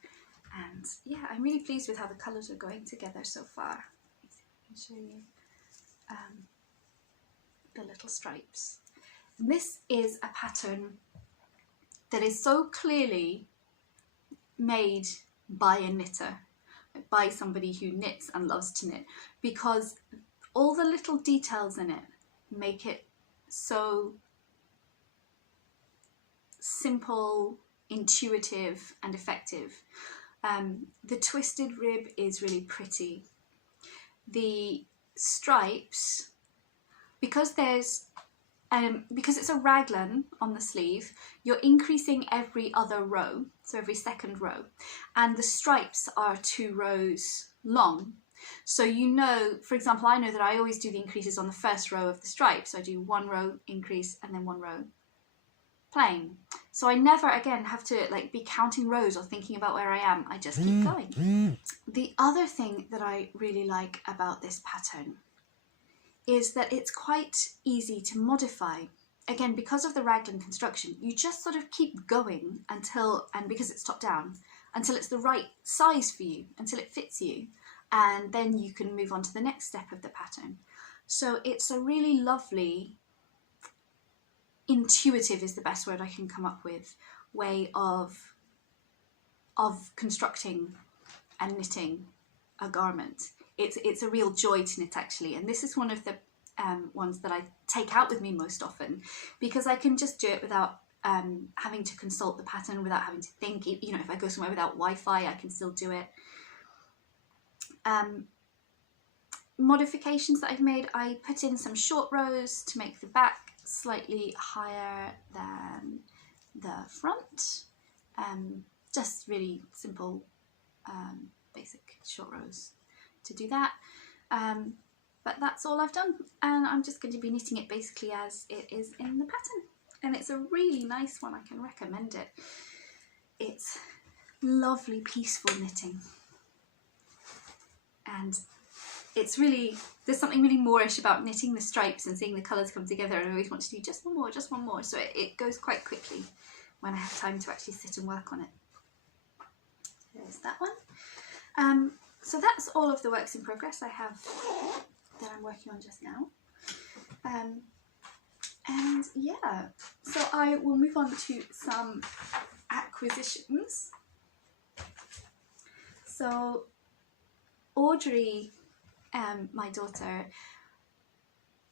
And yeah, I'm really pleased with how the colours are going together so far. Let me see if I can show you the little stripes. And this is a pattern that is so clearly made by a knitter, by somebody who knits and loves to knit, because all the little details in it make it so simple, intuitive and effective. The twisted rib is really pretty. The stripes, because it's a raglan on the sleeve, you're increasing every other row, so every second row, and the stripes are 2 rows long. So you know, for example, I know that I always do the increases on the first row of the stripes. So I do 1 row increase and then 1 row plain. So I never again have to like be counting rows or thinking about where I am. I just keep going. The other thing that I really like about this pattern is that it's quite easy to modify. Again, because of the raglan construction, you just sort of keep going until, and because it's top down, until it's the right size for you, until it fits you, and then you can move on to the next step of the pattern. So it's a really lovely, intuitive is the best word I can come up with, way of constructing and knitting a garment. It's a real joy to knit, actually, and this is one of the ones that I take out with me most often, because I can just do it without having to consult the pattern, without having to think. You know, if I go somewhere without Wi-Fi, I can still do it. modifications that I've made, I put in some short rows to make the back slightly higher than the front. Just really simple, basic short rows to do that. But that's all I've done, and I'm just going to be knitting it basically as it is in the pattern. And it's a really nice one, I can recommend it. It's lovely, peaceful knitting. And it's really, there's something really Moorish about knitting the stripes and seeing the colours come together, and I always want to do just one more. So it goes quite quickly when I have time to actually sit and work on it. There's that one. So that's all of the works in progress I have that I'm working on just now. And yeah, so I will move on to some acquisitions. So Audrey, my daughter,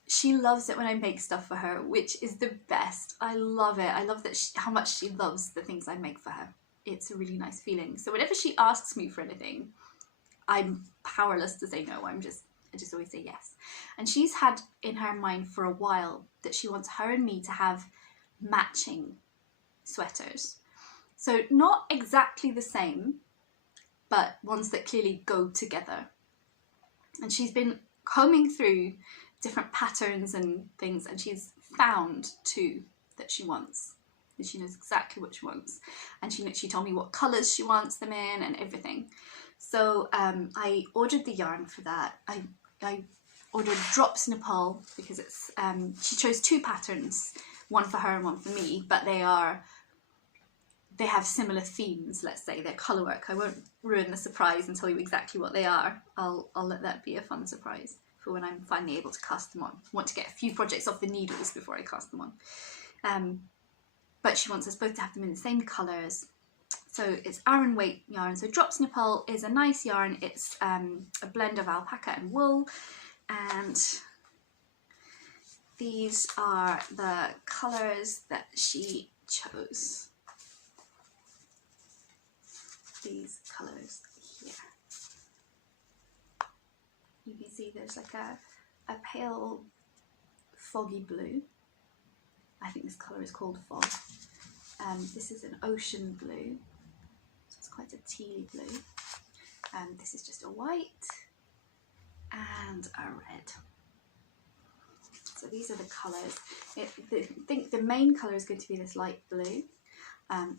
she loves it when I make stuff for her, which is the best. I love it. I love that how much she loves the things I make for her. It's a really nice feeling. So whenever she asks me for anything, I'm powerless to say no. I just always say yes. And she's had in her mind for a while that she wants her and me to have matching sweaters. So not exactly the same, but ones that clearly go together. And she's been combing through different patterns and things, and she's found two that she wants. And she knows exactly what she wants. And she told me what colours she wants them in and everything. So I ordered the yarn for that. I ordered Drops Nepal because it's she chose two patterns, one for her and one for me, but they have similar themes, let's say. They're colourwork. I won't ruin the surprise and tell you exactly what they are. I'll let that be a fun surprise for when I'm finally able to cast them on. I want to get a few projects off the needles before I cast them on. But she wants us both to have them in the same colours. So it's Aran weight yarn. So Drops Nepal is a nice yarn. It's a blend of alpaca and wool. And these are the colours that she chose. These colours here. You can see there's like a pale foggy blue. I think this colour is called Fog. This is an ocean blue, so it's quite a tealy blue. This is just a white and a red. So these are the colours. I think the main colour is going to be this light blue,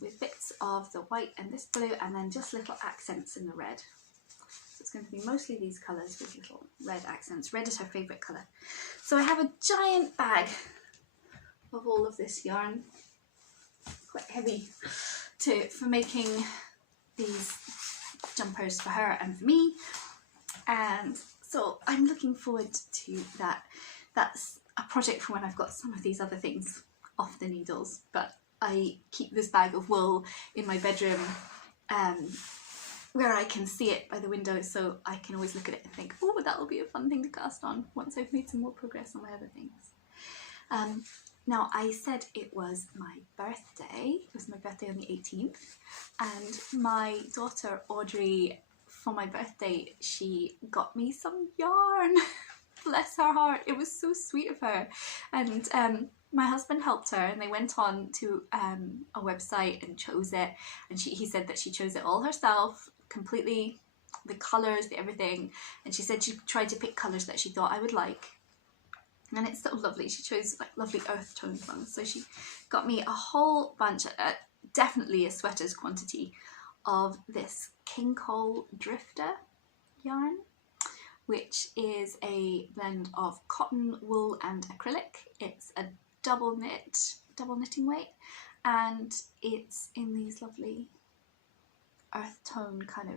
with bits of the white and this blue, and then just little accents in the red. So it's going to be mostly these colours with little red accents. Red is her favourite colour. So I have a giant bag of all of this yarn, quite heavy, for making these jumpers for her and for me, and so I'm looking forward to that. That's a project for when I've got some of these other things off the needles, but I keep this bag of wool in my bedroom where I can see it by the window, so I can always look at it and think, oh, that will be a fun thing to cast on once I've made some more progress on my other things. Now, I said it was my birthday. It was my birthday on the 18th, and my daughter Audrey, for my birthday, she got me some yarn. Bless her heart. It was so sweet of her. And my husband helped her, and they went on to a website and chose it. And he said that she chose it all herself, completely, the colours, the everything. And she said she tried to pick colours that she thought I would like. And it's so lovely. She chose like lovely earth tone ones. So she got me a whole bunch, definitely a sweater's quantity, of this King Cole Drifter yarn, which is a blend of cotton, wool and acrylic. It's a double knitting weight, and it's in these lovely earth tone kind of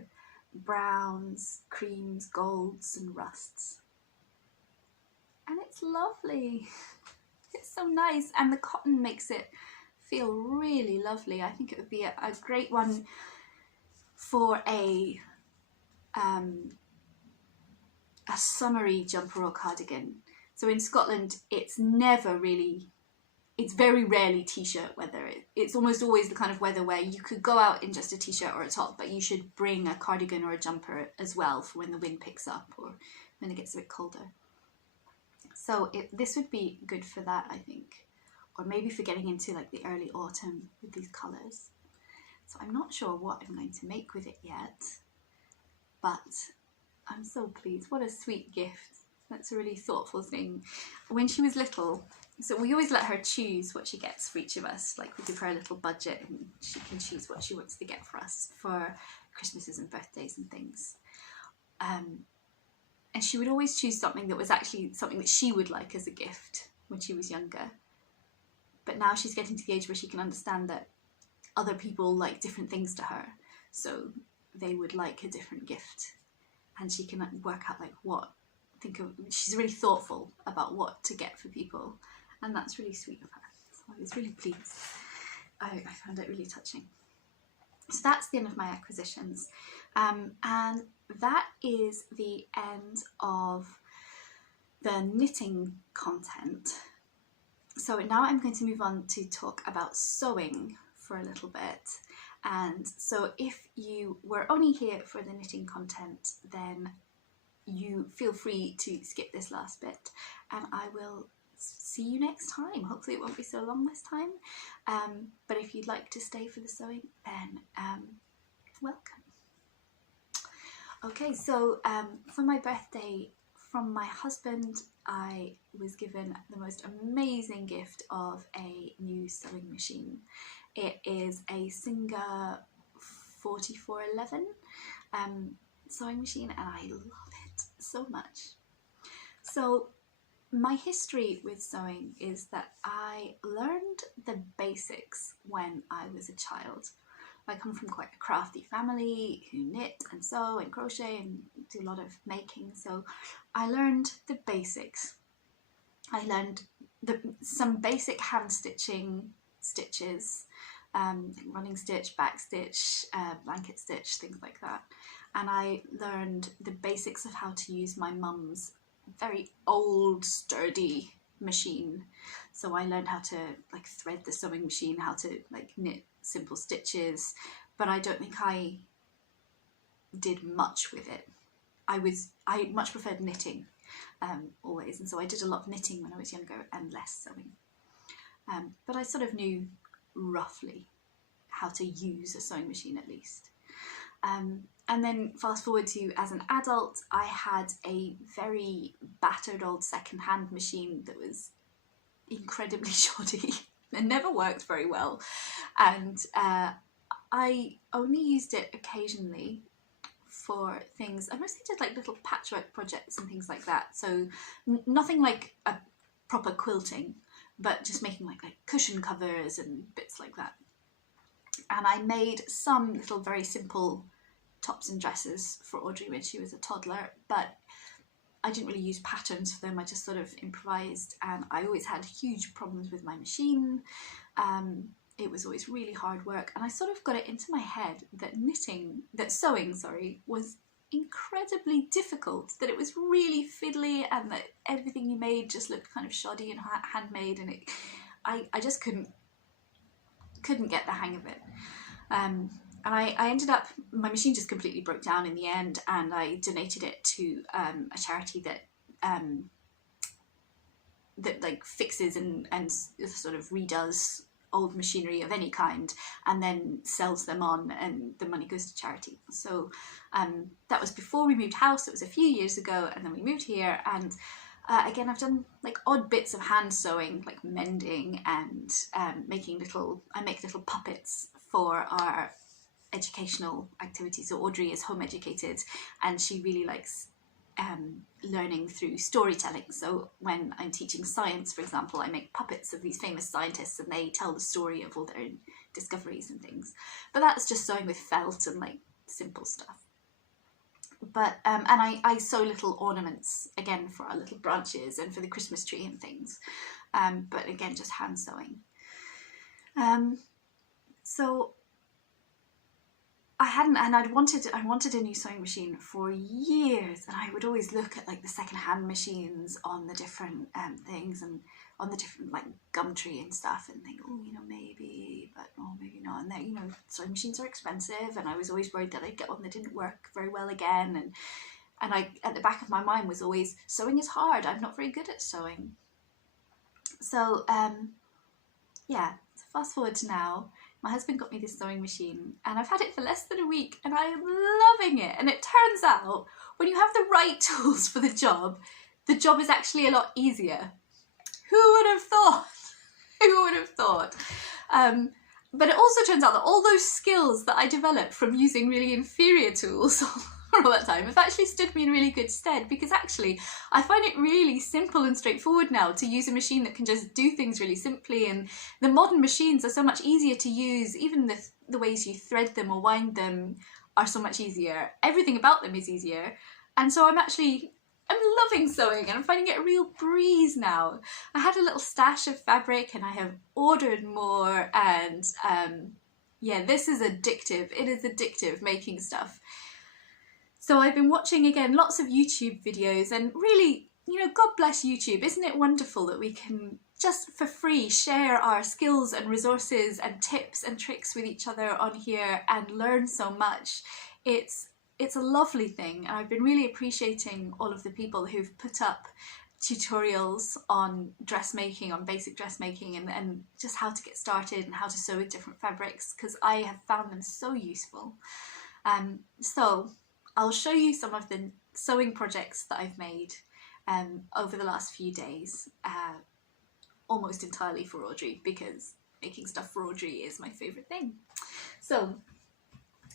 browns, creams, golds and rusts. And it's lovely. It's so nice, and the cotton makes it feel really lovely. I think it would be a great one for a summery jumper or cardigan. So in Scotland, it's never really it's very rarely t-shirt weather. It's almost always the kind of weather where you could go out in just a t-shirt or a top, but you should bring a cardigan or a jumper as well for when the wind picks up or when it gets a bit colder. So this would be good for that, I think, or maybe for getting into like the early autumn with these colours. So I'm not sure what I'm going to make with it yet, but I'm so pleased. What a sweet gift. That's a really thoughtful thing. When she was little, so we always let her choose what she gets for each of us. Like we give her a little budget and she can choose what she wants to get for us for Christmases and birthdays and things. And she would always choose something that was actually something that she would like as a gift when she was younger. But now she's getting to the age where she can understand that other people like different things to her. So they would like a different gift. And she can work out like she's really thoughtful about what to get for people. And that's really sweet of her. So I was really pleased. I found it really touching. So that's the end of my acquisitions. And that is the end of the knitting content. So now I'm going to move on to talk about sewing for a little bit. And so if you were only here for the knitting content, then you feel free to skip this last bit and I will see you next time. Hopefully it won't be so long this time. But if you'd like to stay for the sewing, then welcome. Okay, so for my birthday from my husband, I was given the most amazing gift of a new sewing machine. It is a Singer 4411 sewing machine and I love it so much. So my history with sewing is that I learned the basics when I was a child. I come from quite a crafty family who knit and sew and crochet and do a lot of making, so I learned the basics. I learned some basic hand stitching stitches, running stitch, back stitch, blanket stitch, things like that. And I learned the basics of how to use my mum's very old, sturdy machine. So I learned how to like thread the sewing machine, how to like knit simple stitches, but I don't think I did much with it. I much preferred knitting always, and so I did a lot of knitting when I was younger and less sewing. But I sort of knew roughly how to use a sewing machine at least. And then fast forward to as an adult, I had a very battered old second-hand machine that was incredibly shoddy and never worked very well. And I only used it occasionally for things. I mostly did like little patchwork projects and things like that. So nothing like a proper quilting, but just making like cushion covers and bits like that. And I made some little very simple tops and dresses for Audrey when she was a toddler, but I didn't really use patterns for them. I just sort of improvised, and I always had huge problems with my machine. It was always really hard work, and I sort of got it into my head that sewing was incredibly difficult, that it was really fiddly, and that everything you made just looked kind of shoddy and handmade, and I just couldn't get the hang of it. And I ended up, my machine just completely broke down in the end, and I donated it to a charity that like fixes and sort of redoes old machinery of any kind and then sells them on, and the money goes to charity. So that was before we moved house. It was a few years ago, and then we moved here, and again I've done like odd bits of hand sewing, like mending and I make little puppets for our educational activities. So Audrey is home educated and she really likes learning through storytelling. So when I'm teaching science, for example, I make puppets of these famous scientists and they tell the story of all their discoveries and things. But that's just sewing with felt and like simple stuff. But and I sew little ornaments again for our little branches and for the Christmas tree and things. But again, just hand sewing. So I wanted a new sewing machine for years, and I would always look at like the second-hand machines on the different things, and on the different like Gumtree and stuff and think, oh, you know, maybe, but oh, maybe not. And then, you know, sewing machines are expensive, and I was always worried that I'd get one that didn't work very well again. And I, at the back of my mind was always, sewing is hard. I'm not very good at sewing. So yeah, so fast forward to now. My husband got me this sewing machine, and I've had it for less than a week, and I am loving it. And it turns out, when you have the right tools for the job is actually a lot easier. Who would have thought? Who would have thought? But it also turns out that all those skills that I developed from using really inferior tools all that time have actually stood me in really good stead, because actually I find it really simple and straightforward now to use a machine that can just do things really simply, and the modern machines are so much easier to use. Even the ways you thread them or wind them are so much easier. Everything about them is easier, and so I'm loving sewing, and I'm finding it a real breeze now. I had a little stash of fabric and I have ordered more, and yeah, this is addictive. It is addictive making stuff. So I've been watching, again, lots of YouTube videos, and really, you know, God bless YouTube. Isn't it wonderful that we can just for free share our skills and resources and tips and tricks with each other on here and learn so much? It's a lovely thing, and I've been really appreciating all of the people who've put up tutorials on dressmaking, on basic dressmaking, and just how to get started and how to sew with different fabrics, because I have found them so useful. So I'll show you some of the sewing projects that I've made over the last few days, almost entirely for Audrey, because making stuff for Audrey is my favourite thing. So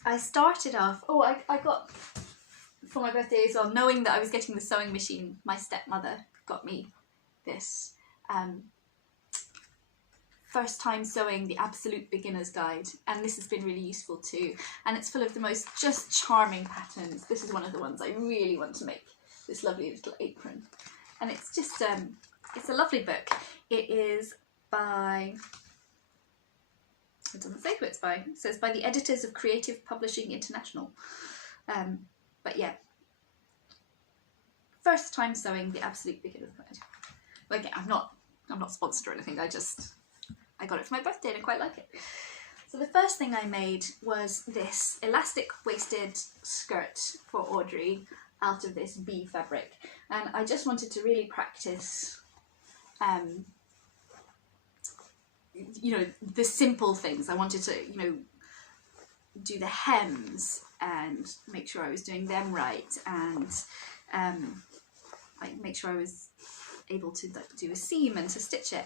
I started off, I got, for my birthday as well, knowing that I was getting the sewing machine, my stepmother got me this First Time Sewing, the Absolute Beginner's Guide, and this has been really useful too, and it's full of the most just charming patterns. This is one of the ones I really want to make, this lovely little apron, and it's just it's a lovely book. It is by, it doesn't say who it's by, it says by the editors of Creative Publishing International, but yeah, First Time Sewing, the Absolute Beginner's Guide. But again, I'm not sponsored or anything, I got it for my birthday and I quite like it. So the first thing I made was this elastic waisted skirt for Audrey out of this bee fabric, and I just wanted to really practice you know, the simple things. I wanted to, you know, do the hems and make sure I was doing them right, and like make sure I was able to do a seam and to stitch it.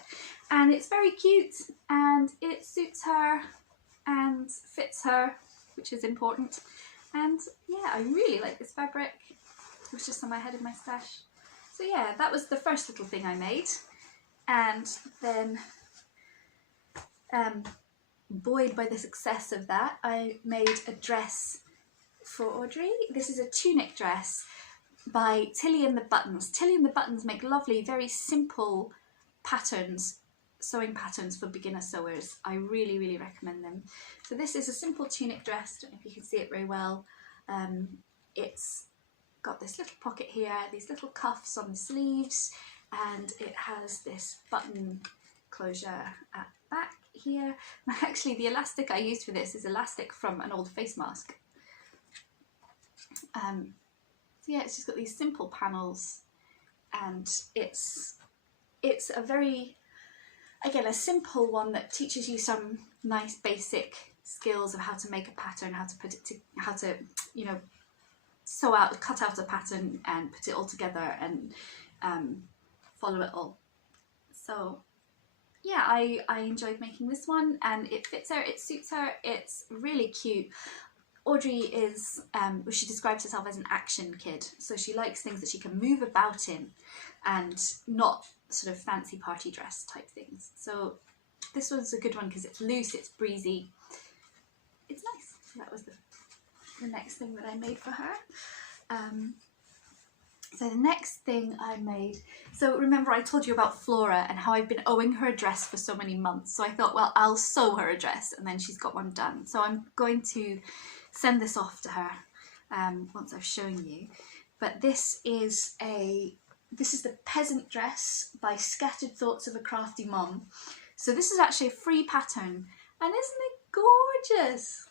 And it's very cute, and it suits her and fits her, which is important. And yeah, I really like this fabric. It was just on my head in my stash. So yeah, that was the first little thing I made. And then buoyed by the success of that, I made a dress for Audrey. This is a tunic dress by Tilly and the Buttons. Tilly and the Buttons make lovely, very simple patterns, sewing patterns for beginner sewers. I really, really recommend them. So this is a simple tunic dress. I don't know if you can see it very well. It's got this little pocket here, these little cuffs on the sleeves, and it has this button closure at the back here. And actually the elastic I used for this is elastic from an old face mask. So yeah, it's just got these simple panels, and it's a very, again, a simple one that teaches you some nice basic skills of how to make a pattern, how to put it to, how to, you know, sew out, cut out a pattern and put it all together and follow it all. So yeah, I enjoyed making this one, and it fits her, it suits her, it's really cute. Audrey is, she describes herself as an action kid, so she likes things that she can move about in and not sort of fancy party dress type things. So this was a good one because it's loose, it's breezy, it's nice. So that was the next thing that I made for her. So the next thing I made, so remember I told you about Flora and how I've been owing her a dress for so many months, so I thought, well, I'll sew her a dress and then she's got one done. So I'm going to send this off to her once I've shown you. But this is a this is the Peasant Dress by Scattered Thoughts of a Crafty Mom. So this is actually a free pattern, and isn't it gorgeous?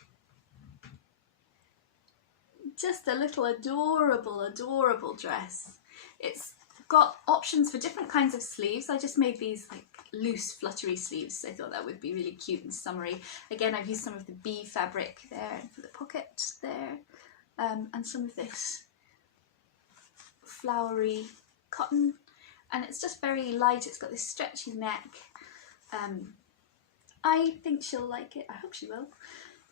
Just a little adorable, adorable dress. It's got options for different kinds of sleeves. I just made these like loose fluttery sleeves. I thought that would be really cute and summery. Again, I've used some of the bee fabric there for the pocket there, and some of this flowery cotton, and it's just very light. It's got this stretchy neck. I think she'll like it. I hope she will.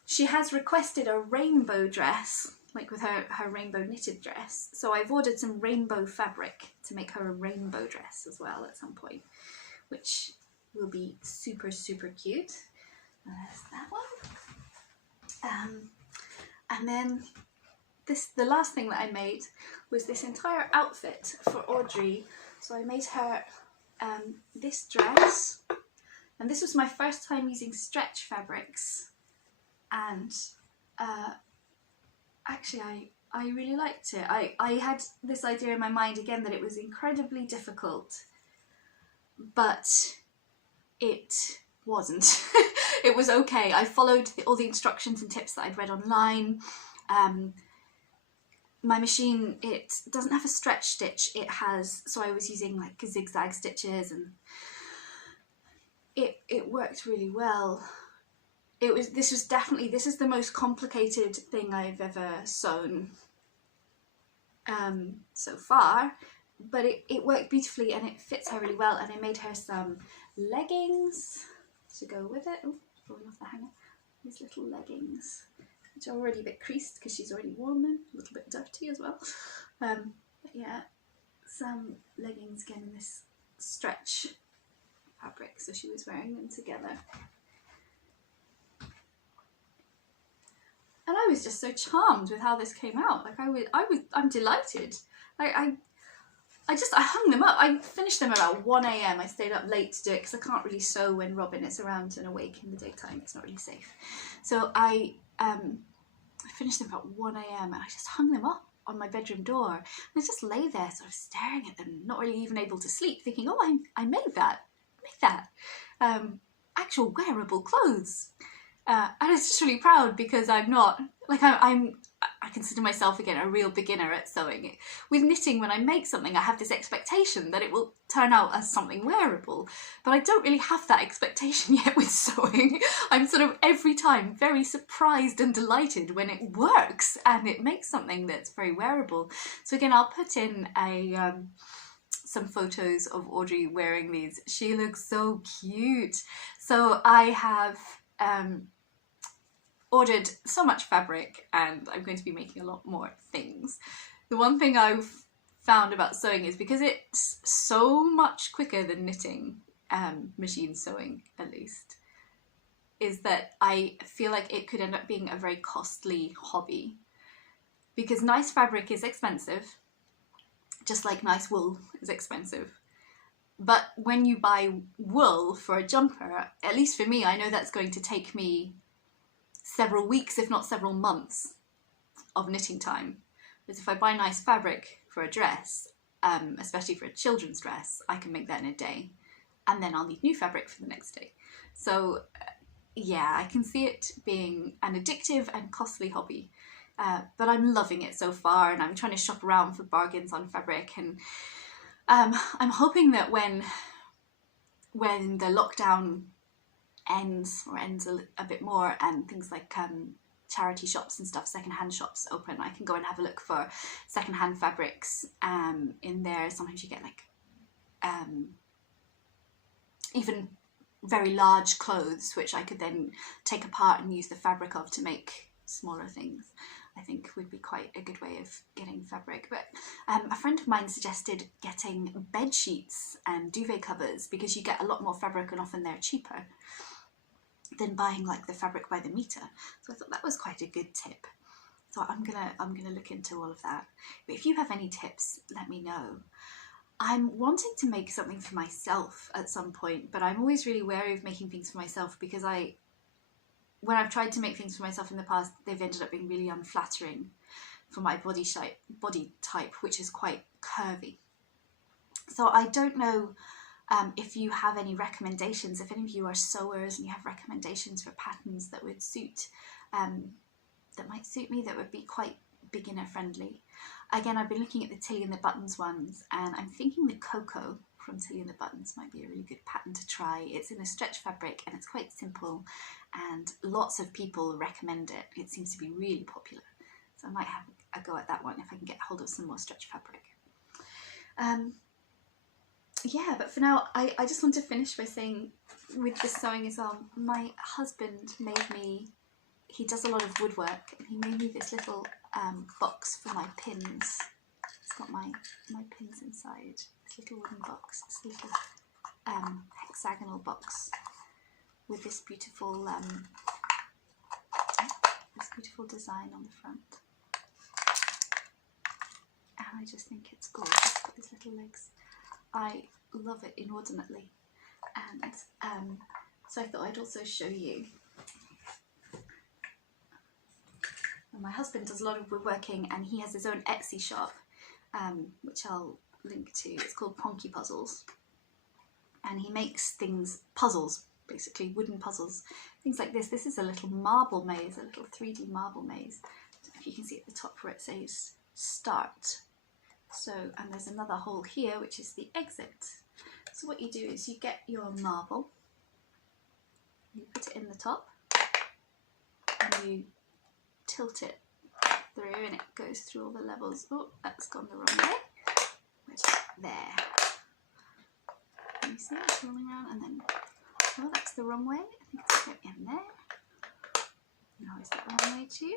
She has requested a rainbow dress, like with her rainbow knitted dress. So I've ordered some rainbow fabric to make her a rainbow dress as well at some point, which will be super, super cute. There's that one. And then the last thing that I made was this entire outfit for Audrey. So I made her this dress, and this was my first time using stretch fabrics, and actually I really liked it. I had this idea in my mind again that it was incredibly difficult, but it wasn't. It was okay. I followed all the instructions and tips that I'd read online. My machine, it doesn't have a stretch stitch, it has, so I was using like zigzag stitches, and it worked really well. This is the most complicated thing I've ever sewn so far, but it worked beautifully and it fits her really well. And I made her some leggings to go with it. Oh, falling off the hanger. These little leggings, which are already a bit creased because she's already worn them, a little bit dirty as well. But yeah, some leggings again in this stretch fabric, so she was wearing them together. And I was just so charmed with how this came out. Like I'm delighted. I hung them up. I finished them about 1 AM. I stayed up late to do it because I can't really sew when Robin is around and awake in the daytime. It's not really safe. So I finished them about 1 AM and I just hung them up on my bedroom door. And I just lay there sort of staring at them, not really even able to sleep, thinking, oh, I made that. Actual wearable clothes. And I was just really proud because I'm not, like I consider myself again a real beginner at sewing. With knitting, when I make something, I have this expectation that it will turn out as something wearable, but I don't really have that expectation yet with sewing. I'm sort of every time very surprised and delighted when it works and it makes something that's very wearable. So again, I'll put in some photos of Audrey wearing these. She looks so cute. So I have ordered so much fabric and I'm going to be making a lot more things. The one thing I've found about sewing is because it's so much quicker than knitting, machine sewing at least, is that I feel like it could end up being a very costly hobby, because nice fabric is expensive, just like nice wool is expensive. But when you buy wool for a jumper, at least for me, I know that's going to take me several weeks, if not several months of knitting time. Whereas if I buy nice fabric for a dress, especially for a children's dress, I can make that in a day, and then I'll need new fabric for the next day. So yeah, I can see it being an addictive and costly hobby, but I'm loving it so far, and I'm trying to shop around for bargains on fabric, and I'm hoping that when the lockdown ends a bit more and things like charity shops and stuff, secondhand shops open, I can go and have a look for secondhand fabrics in there. Sometimes you get like even very large clothes which I could then take apart and use the fabric of to make smaller things. I think would be quite a good way of getting fabric. But a friend of mine suggested getting bed sheets and duvet covers because you get a lot more fabric and often they're cheaper than buying like the fabric by the meter. So I thought that was quite a good tip. So I'm gonna look into all of that. But if you have any tips, let me know. I'm wanting to make something for myself at some point, but I'm always really wary of making things for myself because when I've tried to make things for myself in the past, they've ended up being really unflattering for my body type, which is quite curvy. So I don't know if you have any recommendations, if any of you are sewers and you have recommendations for patterns that would suit, that might suit me, that would be quite beginner friendly. Again, I've been looking at the Tilly and the Buttons ones, and I'm thinking the Cocoa from Tilly and the Buttons might be a really good pattern to try. It's in a stretch fabric and it's quite simple, and lots of people recommend it. It seems to be really popular. So I might have a go at that one if I can get hold of some more stretch fabric. Yeah, but for now, I just want to finish by saying, with the sewing as well, my husband made me, he does a lot of woodwork, and he made me this little box for my pins. It's got my pins inside, this little wooden box, this little hexagonal box with this beautiful design on the front. And I just think it's gorgeous. It's got these little legs. I love it inordinately, and so I thought I'd also show you. And my husband does a lot of woodworking, and he has his own Etsy shop, which I'll link to. It's called Ponky Puzzles, and he makes things, puzzles, basically wooden puzzles, things like this. This is a little marble maze, a little 3D marble maze. I don't know if you can see at the top where it says start. So, and there's another hole here, which is the exit. So what you do is you get your marble, you put it in the top, and you tilt it through, and it goes through all the levels. Oh, that's gone the wrong way. Where's it? There. Can you see it? It's rolling around, and then, oh, that's the wrong way. I think it's going in there. No, is that the wrong way too?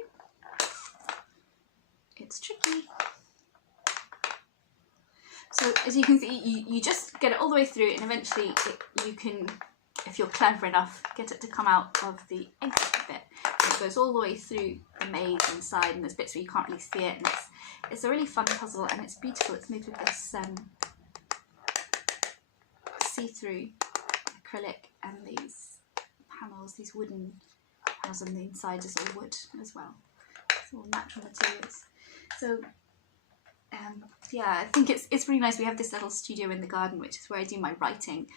It's tricky. So as you can see, you just get it all the way through, and eventually you can, if you're clever enough, get it to come out of the exit bit. And it goes all the way through the maze inside, and there's bits where you can't really see it, and it's a really fun puzzle, and it's beautiful. It's made with this see-through acrylic and these panels, these wooden panels, and the inside is all wood as well. It's all natural materials. So yeah, I think it's really nice. We have this little studio in the garden, which is where I do my writing,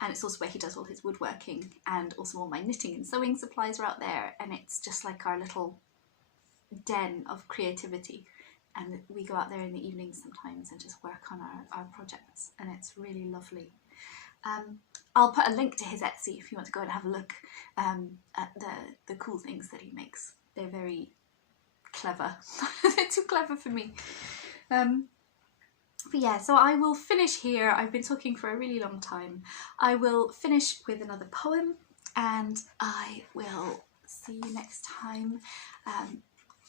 and it's also where he does all his woodworking, and also all my knitting and sewing supplies are out there, and it's just like our little den of creativity. And we go out there in the evenings sometimes and just work on our projects, and it's really lovely. I'll put a link to his Etsy if you want to go and have a look at the cool things that he makes. They're very clever. They're too clever for me. But yeah, so I will finish here. I've been talking for a really long time. I will finish with another poem, and I will see you next time.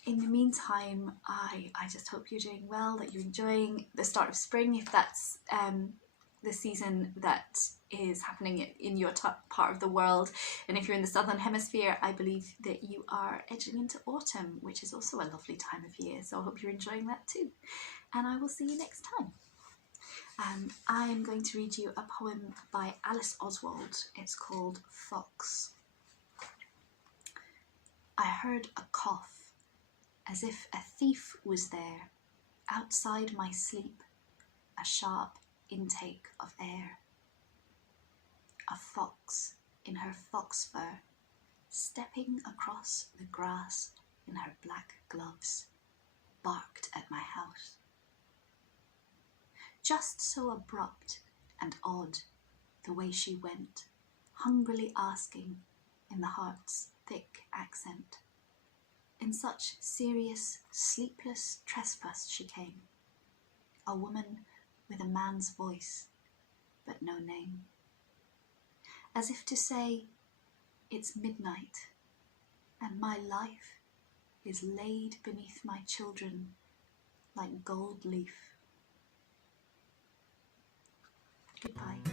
In the meantime, I just hope you're doing well, that you're enjoying the start of spring, if that's the season that is happening in your part of the world. And if you're in the southern hemisphere, I believe that you are edging into autumn, which is also a lovely time of year. So I hope you're enjoying that too. And I will see you next time. I am going to read you a poem by Alice Oswald. It's called Fox. I heard a cough, as if a thief was there, outside my sleep, a sharp intake of air. A fox in her fox fur, stepping across the grass in her black gloves, barked at my house. Just so abrupt and odd, the way she went, hungrily asking in the heart's thick accent. In such serious, sleepless trespass she came, a woman with a man's voice, but no name. As if to say, it's midnight, and my life is laid beneath my children like gold leaf. Goodbye.